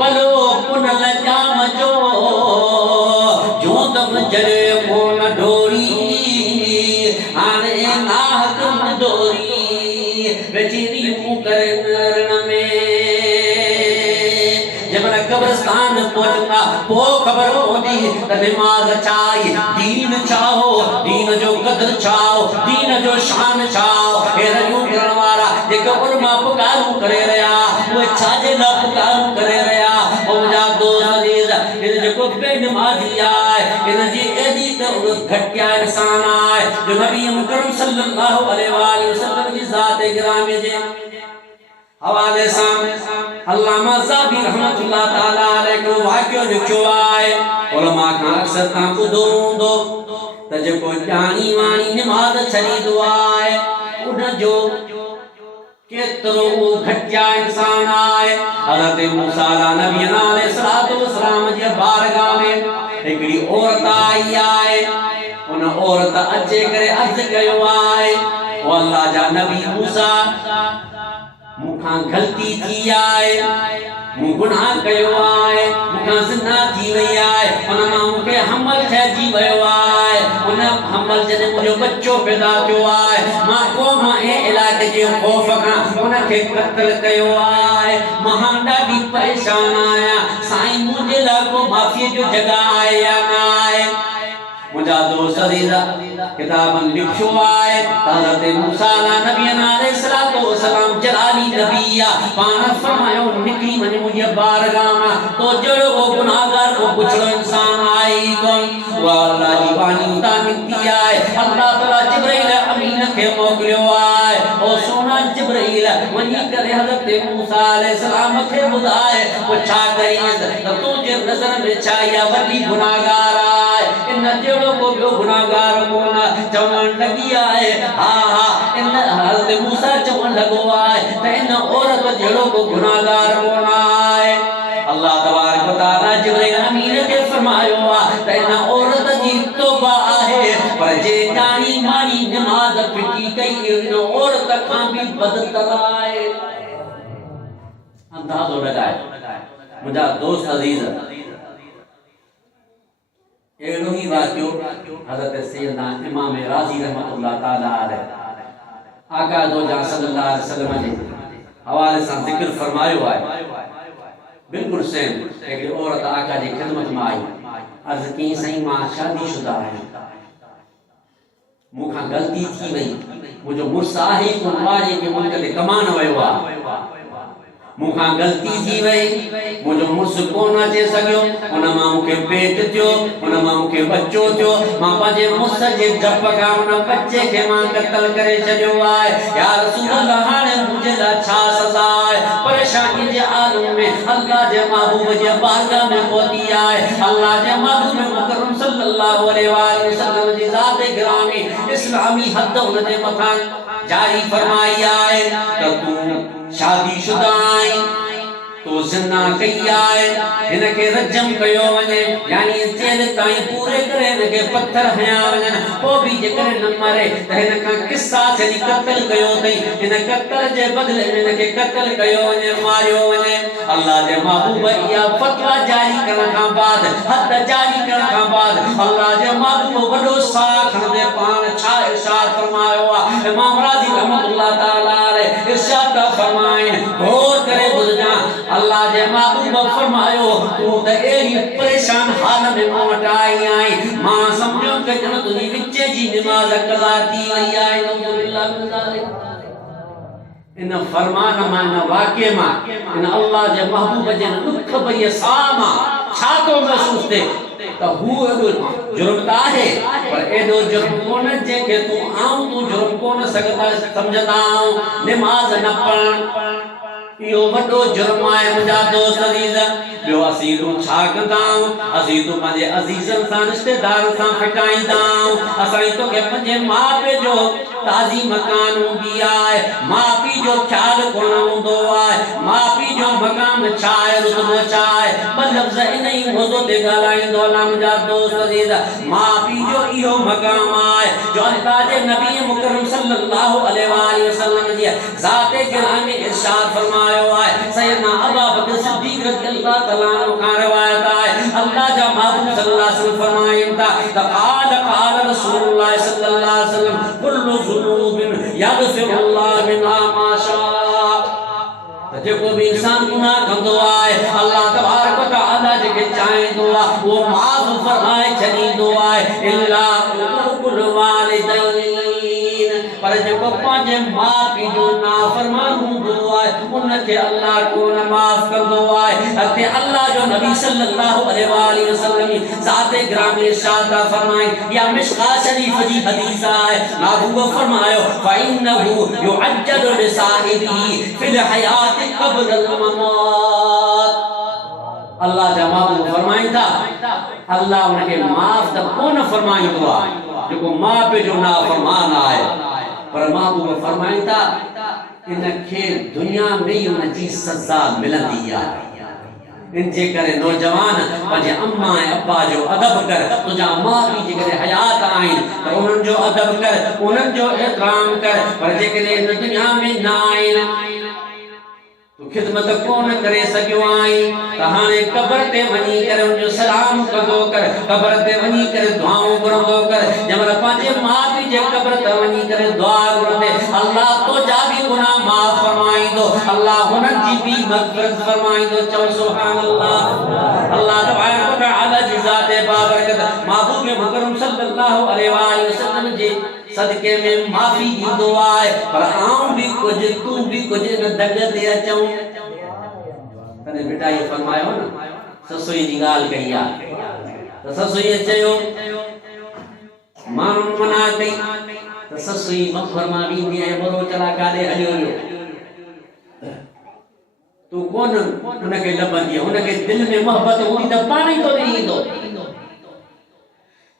पलो पुनल जाम जो जो दम जरे कोन डोरी आने नाहक डोरी रचीनी मुकरण में जब कब्रस्तान पहुंचूंगा वो खबर होती त नमाज चाही दीन चाहो दीन जो कदर चाहो दीन जो शान चाहो हे रजू करण वाला जेको उनमा पुकारू करे रहा वो छाजे ना पुकारू करे रहा ओ मुझा दोस्त अजीज इन जेको बेनमाजी आहे इन जी एदी त घटिया इंसान आहे जो नबी मुकरम सल्लल्लाहु अलैहि वसल्लम जी ज़ात गिरामी जे हवाले सामने अल्लामा ज़ाबी रहमतुल्लाह ताला अलैहि को वाक्यो लिखियो आहे उलमा खां अक्सर तां ॿुधो हूंदो त जेको ॼाणी वाणी निमाज़ छॾींदो आहे उन जो केतिरो घटिया इंसान आहे हज़रत मूसा नबी अलैहि सलाम जे बारगाह में हिकिड़ी औरत आई आहे उन औरत अचे करे अर्ज़ कयो आहे ओ अल्लाह जा नबी मूसा मूंखां ग़लती थी आहे मूं गुनाह कयो आहे मूंखां ज़िना थी वई आहे उन मां मूंखे हमल थियजी वियो आहे उन हमल जॾहिं मुंहिंजो बच्चो पैदा थियो आहे मां क़ौम ऐं इलाइक़े जे ख़ौफ़ खां उनखे क़त्ल कयो आहे मां ॾाढी परेशान आहियां साईं मुंहिंजे लाइ को माफ़ीअ जो जॻह आहे या न आहे मुंहिंजा दोस्त अज़ीज़ किताबनि लिखियो आहे हज़रत मूसा अलैहिस्सलातु वस्सलाम जलाली नबी आहे पाण फरमायो निकिरी वञ मुंहिंजे बारगाह मां तो जहिड़ो को गुनाहगार को पुछड़ो इंसान आहे ई कोन उहा अल्लाह जी वाणी उतां निकिती आहे अल्लाह ताला जिब्राईल अमीन खे मोकिलियो आहे ओ सोना जिब्राईल वञी करे हज़रत मूसा अलैहिस्सलाम खे ॿुधाए पोइ छा कईंसि त तुंहिंजे नज़र में छा इहा वॾी गुनाहगार आहे इन जहिड़ो को ॿियो गुनाहगार कोन चवण लॻी आहे हा हा इन हज़रत मूसा चवण लॻो आहे त इन औरत जहिड़ो को गुनाहगार कोन आहे अल्लाह तबारक व तआला जिब्राईल अमीन खे फरमायो आहे त इन औरत जी तौबा आहे पर जे काणी माणी नमाज़ फिटी कई इन औरत खां बि बदतर आहे अंदाज़ो लॻाए मुंहिंजा दोस्त अज़ीज़ एड़ो ही वाक़ियो हज़रत सैयदना इमाम राज़ी रहमतुल्लाह ताला अलैह आका दो जा सल्लल्लाहु अलैहि वसल्लम जे हवाले सां ज़िक्र फरमायो आहे बिल्कुल सेम एक औरत आका जी खिदमत में आई अर्ज़ की सही मां शादीशुदा आहियां मूंखां ग़लती थी वई मुंहिंजो मुड़ुस आहे कोन वारे के मुल्क ते कमान वियो आहे मूंखां ग़लती थी वई मुंहिंजो मुड़ुस कोन अचे सघियो उन मां मूंखे पेट थियो उन मां मूंखे बच्चो थियो मां पंहिंजे मुड़ुस जे डप खां उन बच्चे खे मां क़त्ल करे छॾियो आहे या रसूल अल्लाह हाणे मुंहिंजे लाइ छा सज़ा आहे परेशानी जे आलम में अल्लाह जे महबूब जे बारगाह में पहुती आहे अल्लाह जे महबूब मुकरम सल्लल्लाहु अलैहि वसल्लम जी ज़ात गिरामी इस्लामी हद उन जे मथां जारी फरमाई आहे त तूं शादीशुदा आई तो जिन्ना कई आहे इनके रजम कयो वने यानी जेल ताईं पूरे करे इनके पत्थर हया वने को भी जेकर न मरे त इनका किस्सा से कत्ल कयो तई इन कत्ल जे बदले में इनके कत्ल कयो वने मारियो वने अल्लाह जे महबूब या फतवा जारी करण खां बाद हद जारी करण खां बाद अल्लाह जे महबूब वडो साथ दे पान छा इरशाद फरमायो आहे इमाम राज़ी रहमतुल्लाह ताला अलैह इरशाद फरमाइन गौर करे बुझा अल्लाह जे महबूब फरमायो तू त एड़ी परेशान हाल में मूं वटि आई आई मां समझो कि जन तुझी विचे जी नमाज कज़ा थी वई आहे नऊज़ुबिल्लाह मिन ज़ालिक इन फरमान मां इन वाक़े मां इन अल्लाह जे महबूब जे दुख भई सामा छा तो महसूस थे त हू एडो जुर्म त आहे पर एडो जुर्म कोन जेके तू आऊं तू जुर्म कोन सघंदा समझंदा नमाज न पढ़ण यो वडो जुर्म आहे मुंहिंजा दोस्त अज़ीज़ ॿियो असीं तूं छा कंदा असीं तूं पंहिंजे अज़ीज़नि सां रिश्तेदारनि सां फिटाईंदा असां तोखे पंहिंजे माउ पीउ जो ताज़ी मकान हूंदी आहे माउ पीउ जो ख़्यालु कोन हूंदो आहे माउ पीउ जो मक़ाम छा आहे रुतबो छा आहे ॿ लफ़्ज़ इन ई मौज़ूअ ते ॻाल्हाईंदो अलाह मुंहिंजा दोस्त अज़ीज़ माउ पीउ जो इहो मक़ाम आहे जो अल्लाह जे नबी मुकरम सल्लल्लाहु अलैहि वसल्लम जी ज़ात गिरामी इरशाद फरमायो आहे सैयदना अबू बकर सिद्दीक़ रज़ियल्लाहु तआला अन्हु का रिवायत है अल्लाह जा महबूब सल्लल्लाहु अलैहि वसल्लम फरमाइंदा क़ाल रसूलुल्लाह सल्लल्लाहु अलैहि वसल्लम कुल्लु ज़ुनूबिन यग़फिरुल्लाहु मिन्हा मा शाअ जेको भी इंसान गुनाह कंदो आहे अल्लाह तबारक व तआला जेके चाहींदो आहे वो माफ़ फरमाए छॾींदो आहे इल्ला कुल वालिदैन पर जेको पंहिंजे माउ पीउ जो नाफ़रमान हूंदो आहे उनखे अल्लाह कोन माफ़ कंदो आहे अॻिते अल्लाह जो नबी सल्लल्लाहु अलैहि वसल्लम ज़ात गिरामी इरशाद फरमाई या मिशकात शरीफ जी हदीस आहे महबूब फरमायो फ़इन्नहु युअज्जलु लिसाहिबिही फिल हयाति क़ब्ल अल ममात अल्लाह जा महबूब फरमाइंदा अल्लाह उनके माफ़ त कोन फरमाइंदो आहे जेको माउ पीउ जो नाफ़रमान आहे पर महबूब फरमाइंदा इनखे दुनिया में ही उनजी सज़ा मिलंदी आहे इन जे करे नौजवान पंहिंजे अम्मा ऐं अब्बा जो अदब कर तुंहिंजा माउ पीउ जेकॾहिं हयात आहिनि त उन्हनि जो अदब कर उन्हनि जो एतिराम कर पर जेकॾहिं इन दुनिया में न आहिनि तो खिदमत कोन करे सकियो आई कहाने कब्र ते वनी करे उनजो सलाम कंदो कर कब्र ते वनी करे दुआऊं करंदो कर जमल पांचे मां पी जे कब्र ते वनी करे दुआ करंदे अल्लाह तो जा भी गुनाह माफ फरमाई दो अल्लाह हुनन जी भी मगफिरत फरमाई दो चौ सुभान अल्लाह अल्लाह तबारक व तआला जी जात बाबरकत महबूब मुकरम सल्लल्लाहु अलैहि वसल्लम जे सदके में माफी दी दुआ है पर आऊं भी कुछ तू भी कुछ न दग दे अचूं तने बेटा ये फरमायो ना ससुई जी गाल कहिया तो ससुई चयो मां मना कई तो ससुई मखरमा भी दी है बरो चला कादे हलियो तू कोन उनके लबंदी उनके दिल में मोहब्बत हुई तो पानी तो नहीं दो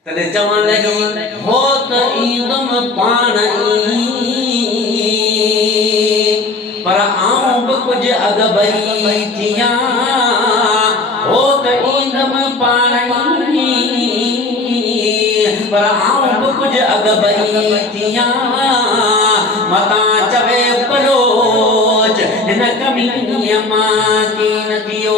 तने चवण लगी होत ईंदम पाणी पर आऊं भी कुछ अगबई थिया होत ईंदम पाणी पर आऊं भी कुछ अगबई थिया मता चवे बलोच हिन कमीनीअ मां कीन थियो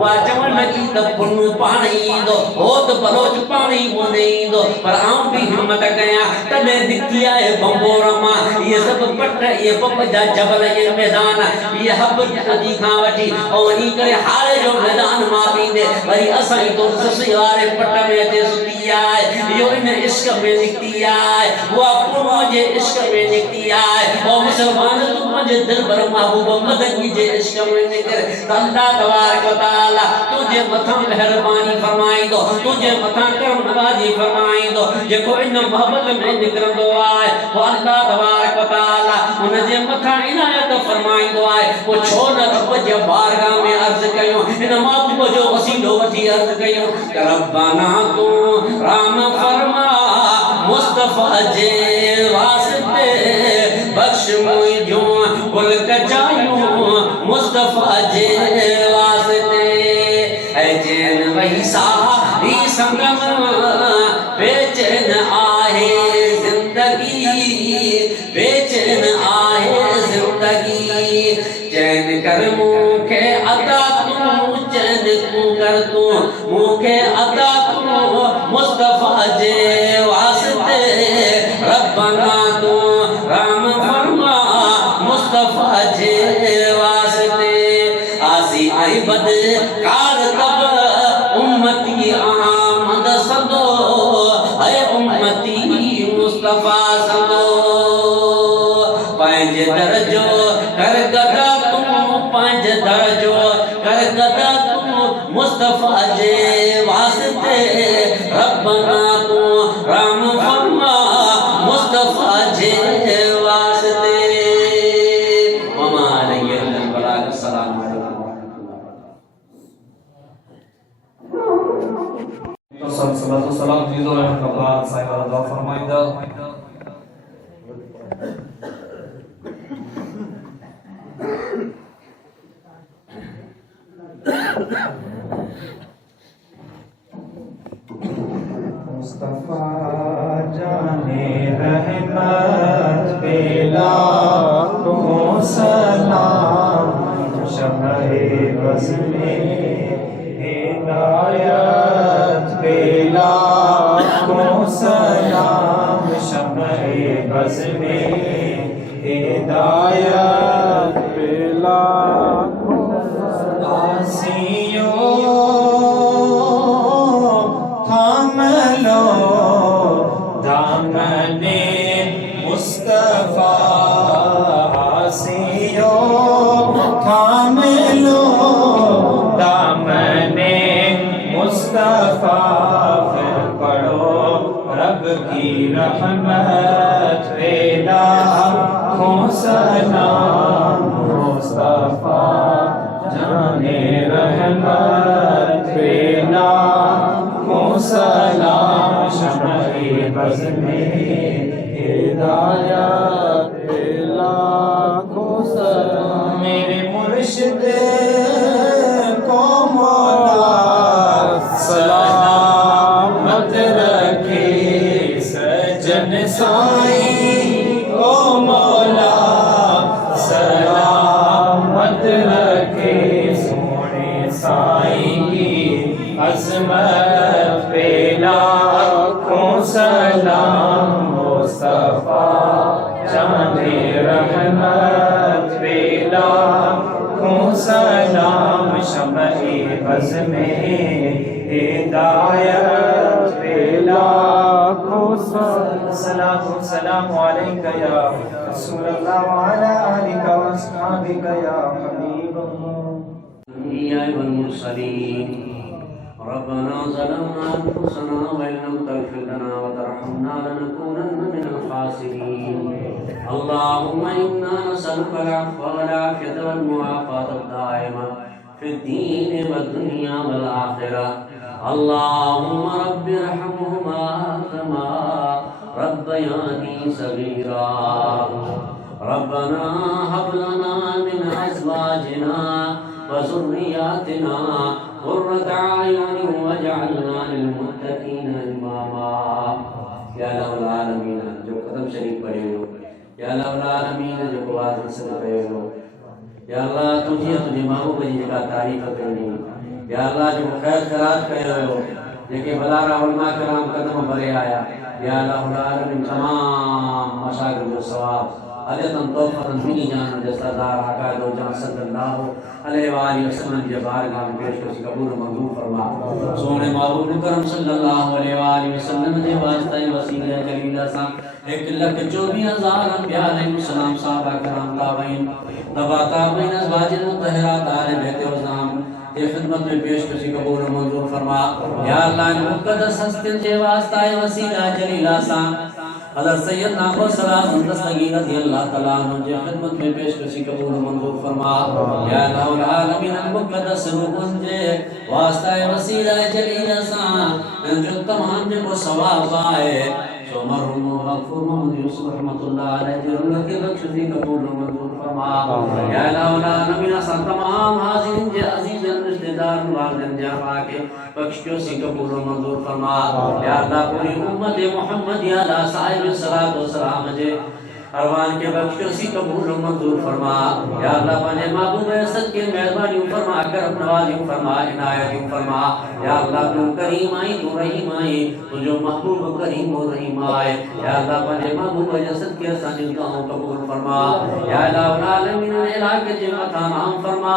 वा चवण लगी त पुनु पाणी ईंदो होत बलोच पाणी कोन ईंदो पर आऊं भी हिम्मत कयां तॾहिं निकिती आहे बंबोर मां इहे सभु पट इहे पप जा जबल इहे मैदान इहे हब नदी खां वठी ऐं वञी करे हारे जो मैदान मां पींदे वरी असां ई तो ससुई वारे पट में अचे सुती आहे इहो इन इश्क में निकिती आहे उहा पुनु जे इश्क में निकिती आहे ऐं मुसलमान तूं मुंहिंजे दिल भर महबूब मदनी जे इश्क में निकिर त अल्लाह तबारक व तआला तुझे मथा मेहरबानी फरमाई दो तुझे मथा करम नवाजी फरमाई दो जेको इन मोहब्बत में निकरंदो आहे वो अल्लाह तबारक व तआला उन जे मथा इनायत फरमाई दो आहे वो छो न रब जे बारगाह में अर्ज कयो इन महबूब जो वसीलो वठी अर्ज कयो रब्बाना तू राम फरमा मुस्तफा जे वास्ते बख्श मुझो गुल कचायूं मुस्तफा जे वास्ते ऐ चैन वैसा ही संगम बेचैन आहे जिंदगी बेचैन आहे जिंदगी चैन कर मुखे अदा तू चैन तू कर तू मुखे अदा तू मुस्तफा जे वास्ते रब्बना तू राम फरमा मुस्तफा जे वास्ते आसी आई बदकार तब उम्मती आमद सदो है उम्मती मुस्तफा सदो पंज दर्जो कर गदा तू पंज दर्जो कर गदा तू मुस्तफा जे वास्ते रब्बना तू राम फरमा मुस्तफा जे वास्ते ममा अलैहि वसल्लम सलाम salatu salam dizo yang kebetulan saya Allah firmanda Mustafa जाने रहमत बेला को सलाम शमए बस में हिदायत बेला को सलाम शमए बस में हिदायत बेला को आसियों थाम लो दामने मुस्तफा आसियो थाम लो दामने मुस्तफा फिर पढ़ो रब की रहमत पेदा हो सलाम मुस्तफा जाने रहमत पेदा हो सलाम शमए बज़ में हिदायत पेला को सलाम मेरे मुर्शिद को मौला सलामत रखे सजन साईं को मौला सलाम पे लाखों सलाम शम्ए बज़ में हिदायत पे लाखों सलाम अलैका या रसूल अल्लाह व अला आलिका व अस्हाबिका या हबीबल्लाह। الأنبياء والمرسلين ربنا ظلمنا أنفسنا وإن لم تغفر لنا وترحمنا لنكونن من الخاسرين اللهم إنا نسألك العفو والعافية والمعافاة الدائمة في الدين والدنيا والآخرة اللهم رب ارحمهما كما ربياني صغيرا ربنا هب لنا من أزواجنا وذرياتنا قرة أعين واجعلنا للمتقين إماما या अल्लाह आलमीन जो कदम शरीफ पढ़े हो या अल्लाह आलमीन जो कुरान से पढ़े हो या अल्लाह तुझे महबूब जी का तारीफ करनी या अल्लाह जो खैर खैरात करे हो जेके भलारा उलमा कराम कदम भरे आया या अल्लाह आलमीन तमाम मशागिर जो सवाब अजतन तौफतन मिनी जान जसदार आका दो जान सल्लल्लाहु अलैहि वसल्लम के बारगाह में पेश कर कबूल मंजूर फरमा सोने महबूब करम सल्लल्लाहु अलैहि वसल्लम के वास्ते वसीला जलीला सा 1,24,000 अंबिया अलैहिस्सलाम सहाबा कराम ताबईन तबा ताबईन अज़वाजिल मुतहहरात आले बैत वज़ाम ये खिदमत में पेश कर कबूल मंजूर फरमा या अल्लाह मुक़द्दस हस्ती के वास्ते वसीला जलीला सा हज़रत सैयदना ग़ौसुल दस्तगीर रज़ी अल्लाह तआला अन्हु जी खिदमत में पेश कशी कबूल मंजूर फरमा या अल्लाह आलमीन मुक़द्दस रूहन जे वास्ता वसीला जलील सा जो तमाम जो को सवाब पाए सो मरहूम मग़फ़ूर मोहम्मद यूसुफ रहमतुल्लाह अलैहि जरूरत के बख्शी कबूल मंजूर फरमा या अल्लाह आलमीन सा तमाम हाज़िरीन जे अजीज रिश्तेदार वालिदैन जमा के बख्शियो से कबूल मंजूर फरमा या अल्लाह पूरी उम्मत मोहम्मद या अल्लाह साहिब सलात व सलाम जे अरवान के बख्शियो से कबूल मंजूर फरमा या अल्लाह अपने महबूब असद के मेहरबानी फरमा करम नवाजी फरमा इनायत फरमा या अल्लाह तू करीम आई तू रहीम आई तू जो महबूब करीम और रहीम आए या अल्लाह अपने महबूब असद के सानी दुआओं कबूल फरमा या अल्लाह आलमीन इलाके जे मथा नाम फरमा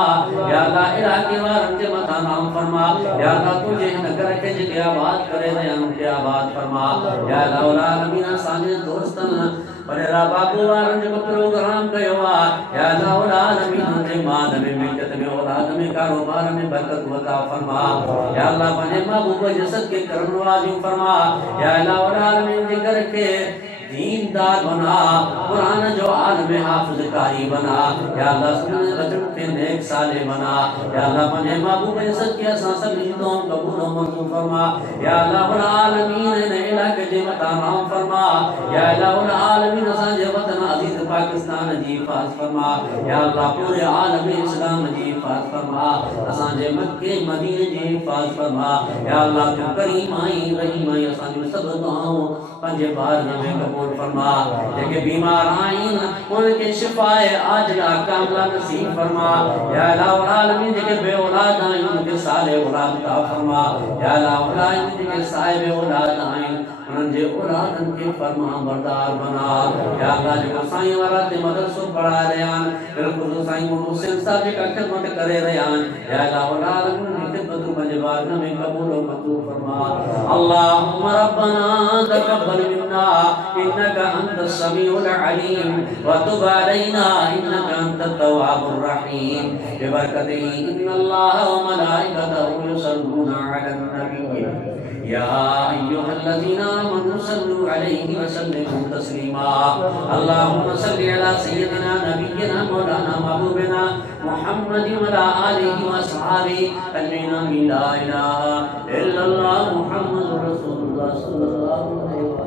या अल्लाह इलाके वारन जे मथा नाम फरमा या अल्लाह तुझे नगर के जे आबाद करे रहे उनके आबाद फरमा या अल्लाह आलमीन साने दोस्तन बनेरा बाबू वारन जो प्रोग्राम कयो या अल्लाह आलमीन जे माल में मिलकत में औलाद में कारोबार में बरकत अता फरमा या अल्लाह बने महबूब जसद के करम नवाजी फरमा या अल्लाह आलमीन जे घर के दीनदार बना कुरान जो आलम हाफिज कारी बना या अल्लाह सुन बचन के नेक साले बना या अल्लाह बने महबूब जसद के असा सब हिंदों कबूल मंजूर फरमा या अल्लाह आलमीन ने इलाके जे मता नाम फरमा या अल्लाह आलमीन असा जे वतन अजीज पाकिस्तान जी हिफाज़त फरमा या अल्लाह पूरे आलम इस्लाम जी हिफाज़त फरमा असा जे मक्के मदीने जी हिफाज़त फरमा या अल्लाह तू करीम आई रहीम आई असा जो सब दुआओं पंजे बार में कबूल फरमा जेके बीमार आइन उनके शिफाए आजिला कामिला नसीब फरमा या अल्लाह आलमीन जेके बे औलाद आइन उनके साले औलाद अता फरमा या अल्लाह आलमीन जेके साहिब औलाद आइन उन जे औलादन के फरमा बरदार बना या अल्लाह जो साईं वाला ते मदरसो पढ़ा रहियान बिल्कुल साईं हुसैन साहब जे का खिदमत करे रहियान या अल्लाह आलमीन की खिदमत मजबार में कबूल और मंजूर फरमा अल्लाहुम्मा रब्बना तक़ब्बल मिन्ना इन्नका अंतस समीउल अलीम व तुब अलैना इन्नका अंतत तव्वाबुर रहीम बिबरकति इन्नल्लाह व मलाइकतहु युसल्लूना अलन नबी या अय्युहल्लज़ीना आमनू सल्लू अलैहि व सल्लिमू तस्लीमा अल्लाहुम्मा सल्लि अला सय्यिदिना नबिय्यिना मौलाना महबूबिना मुहम्मद व अला आलिहि व अस्हाबिहि अजमईन ला इलाहा इल्लल्लाह मुहम्मदुर रसूलुल्लाह सल्लल्लाहु अलैहि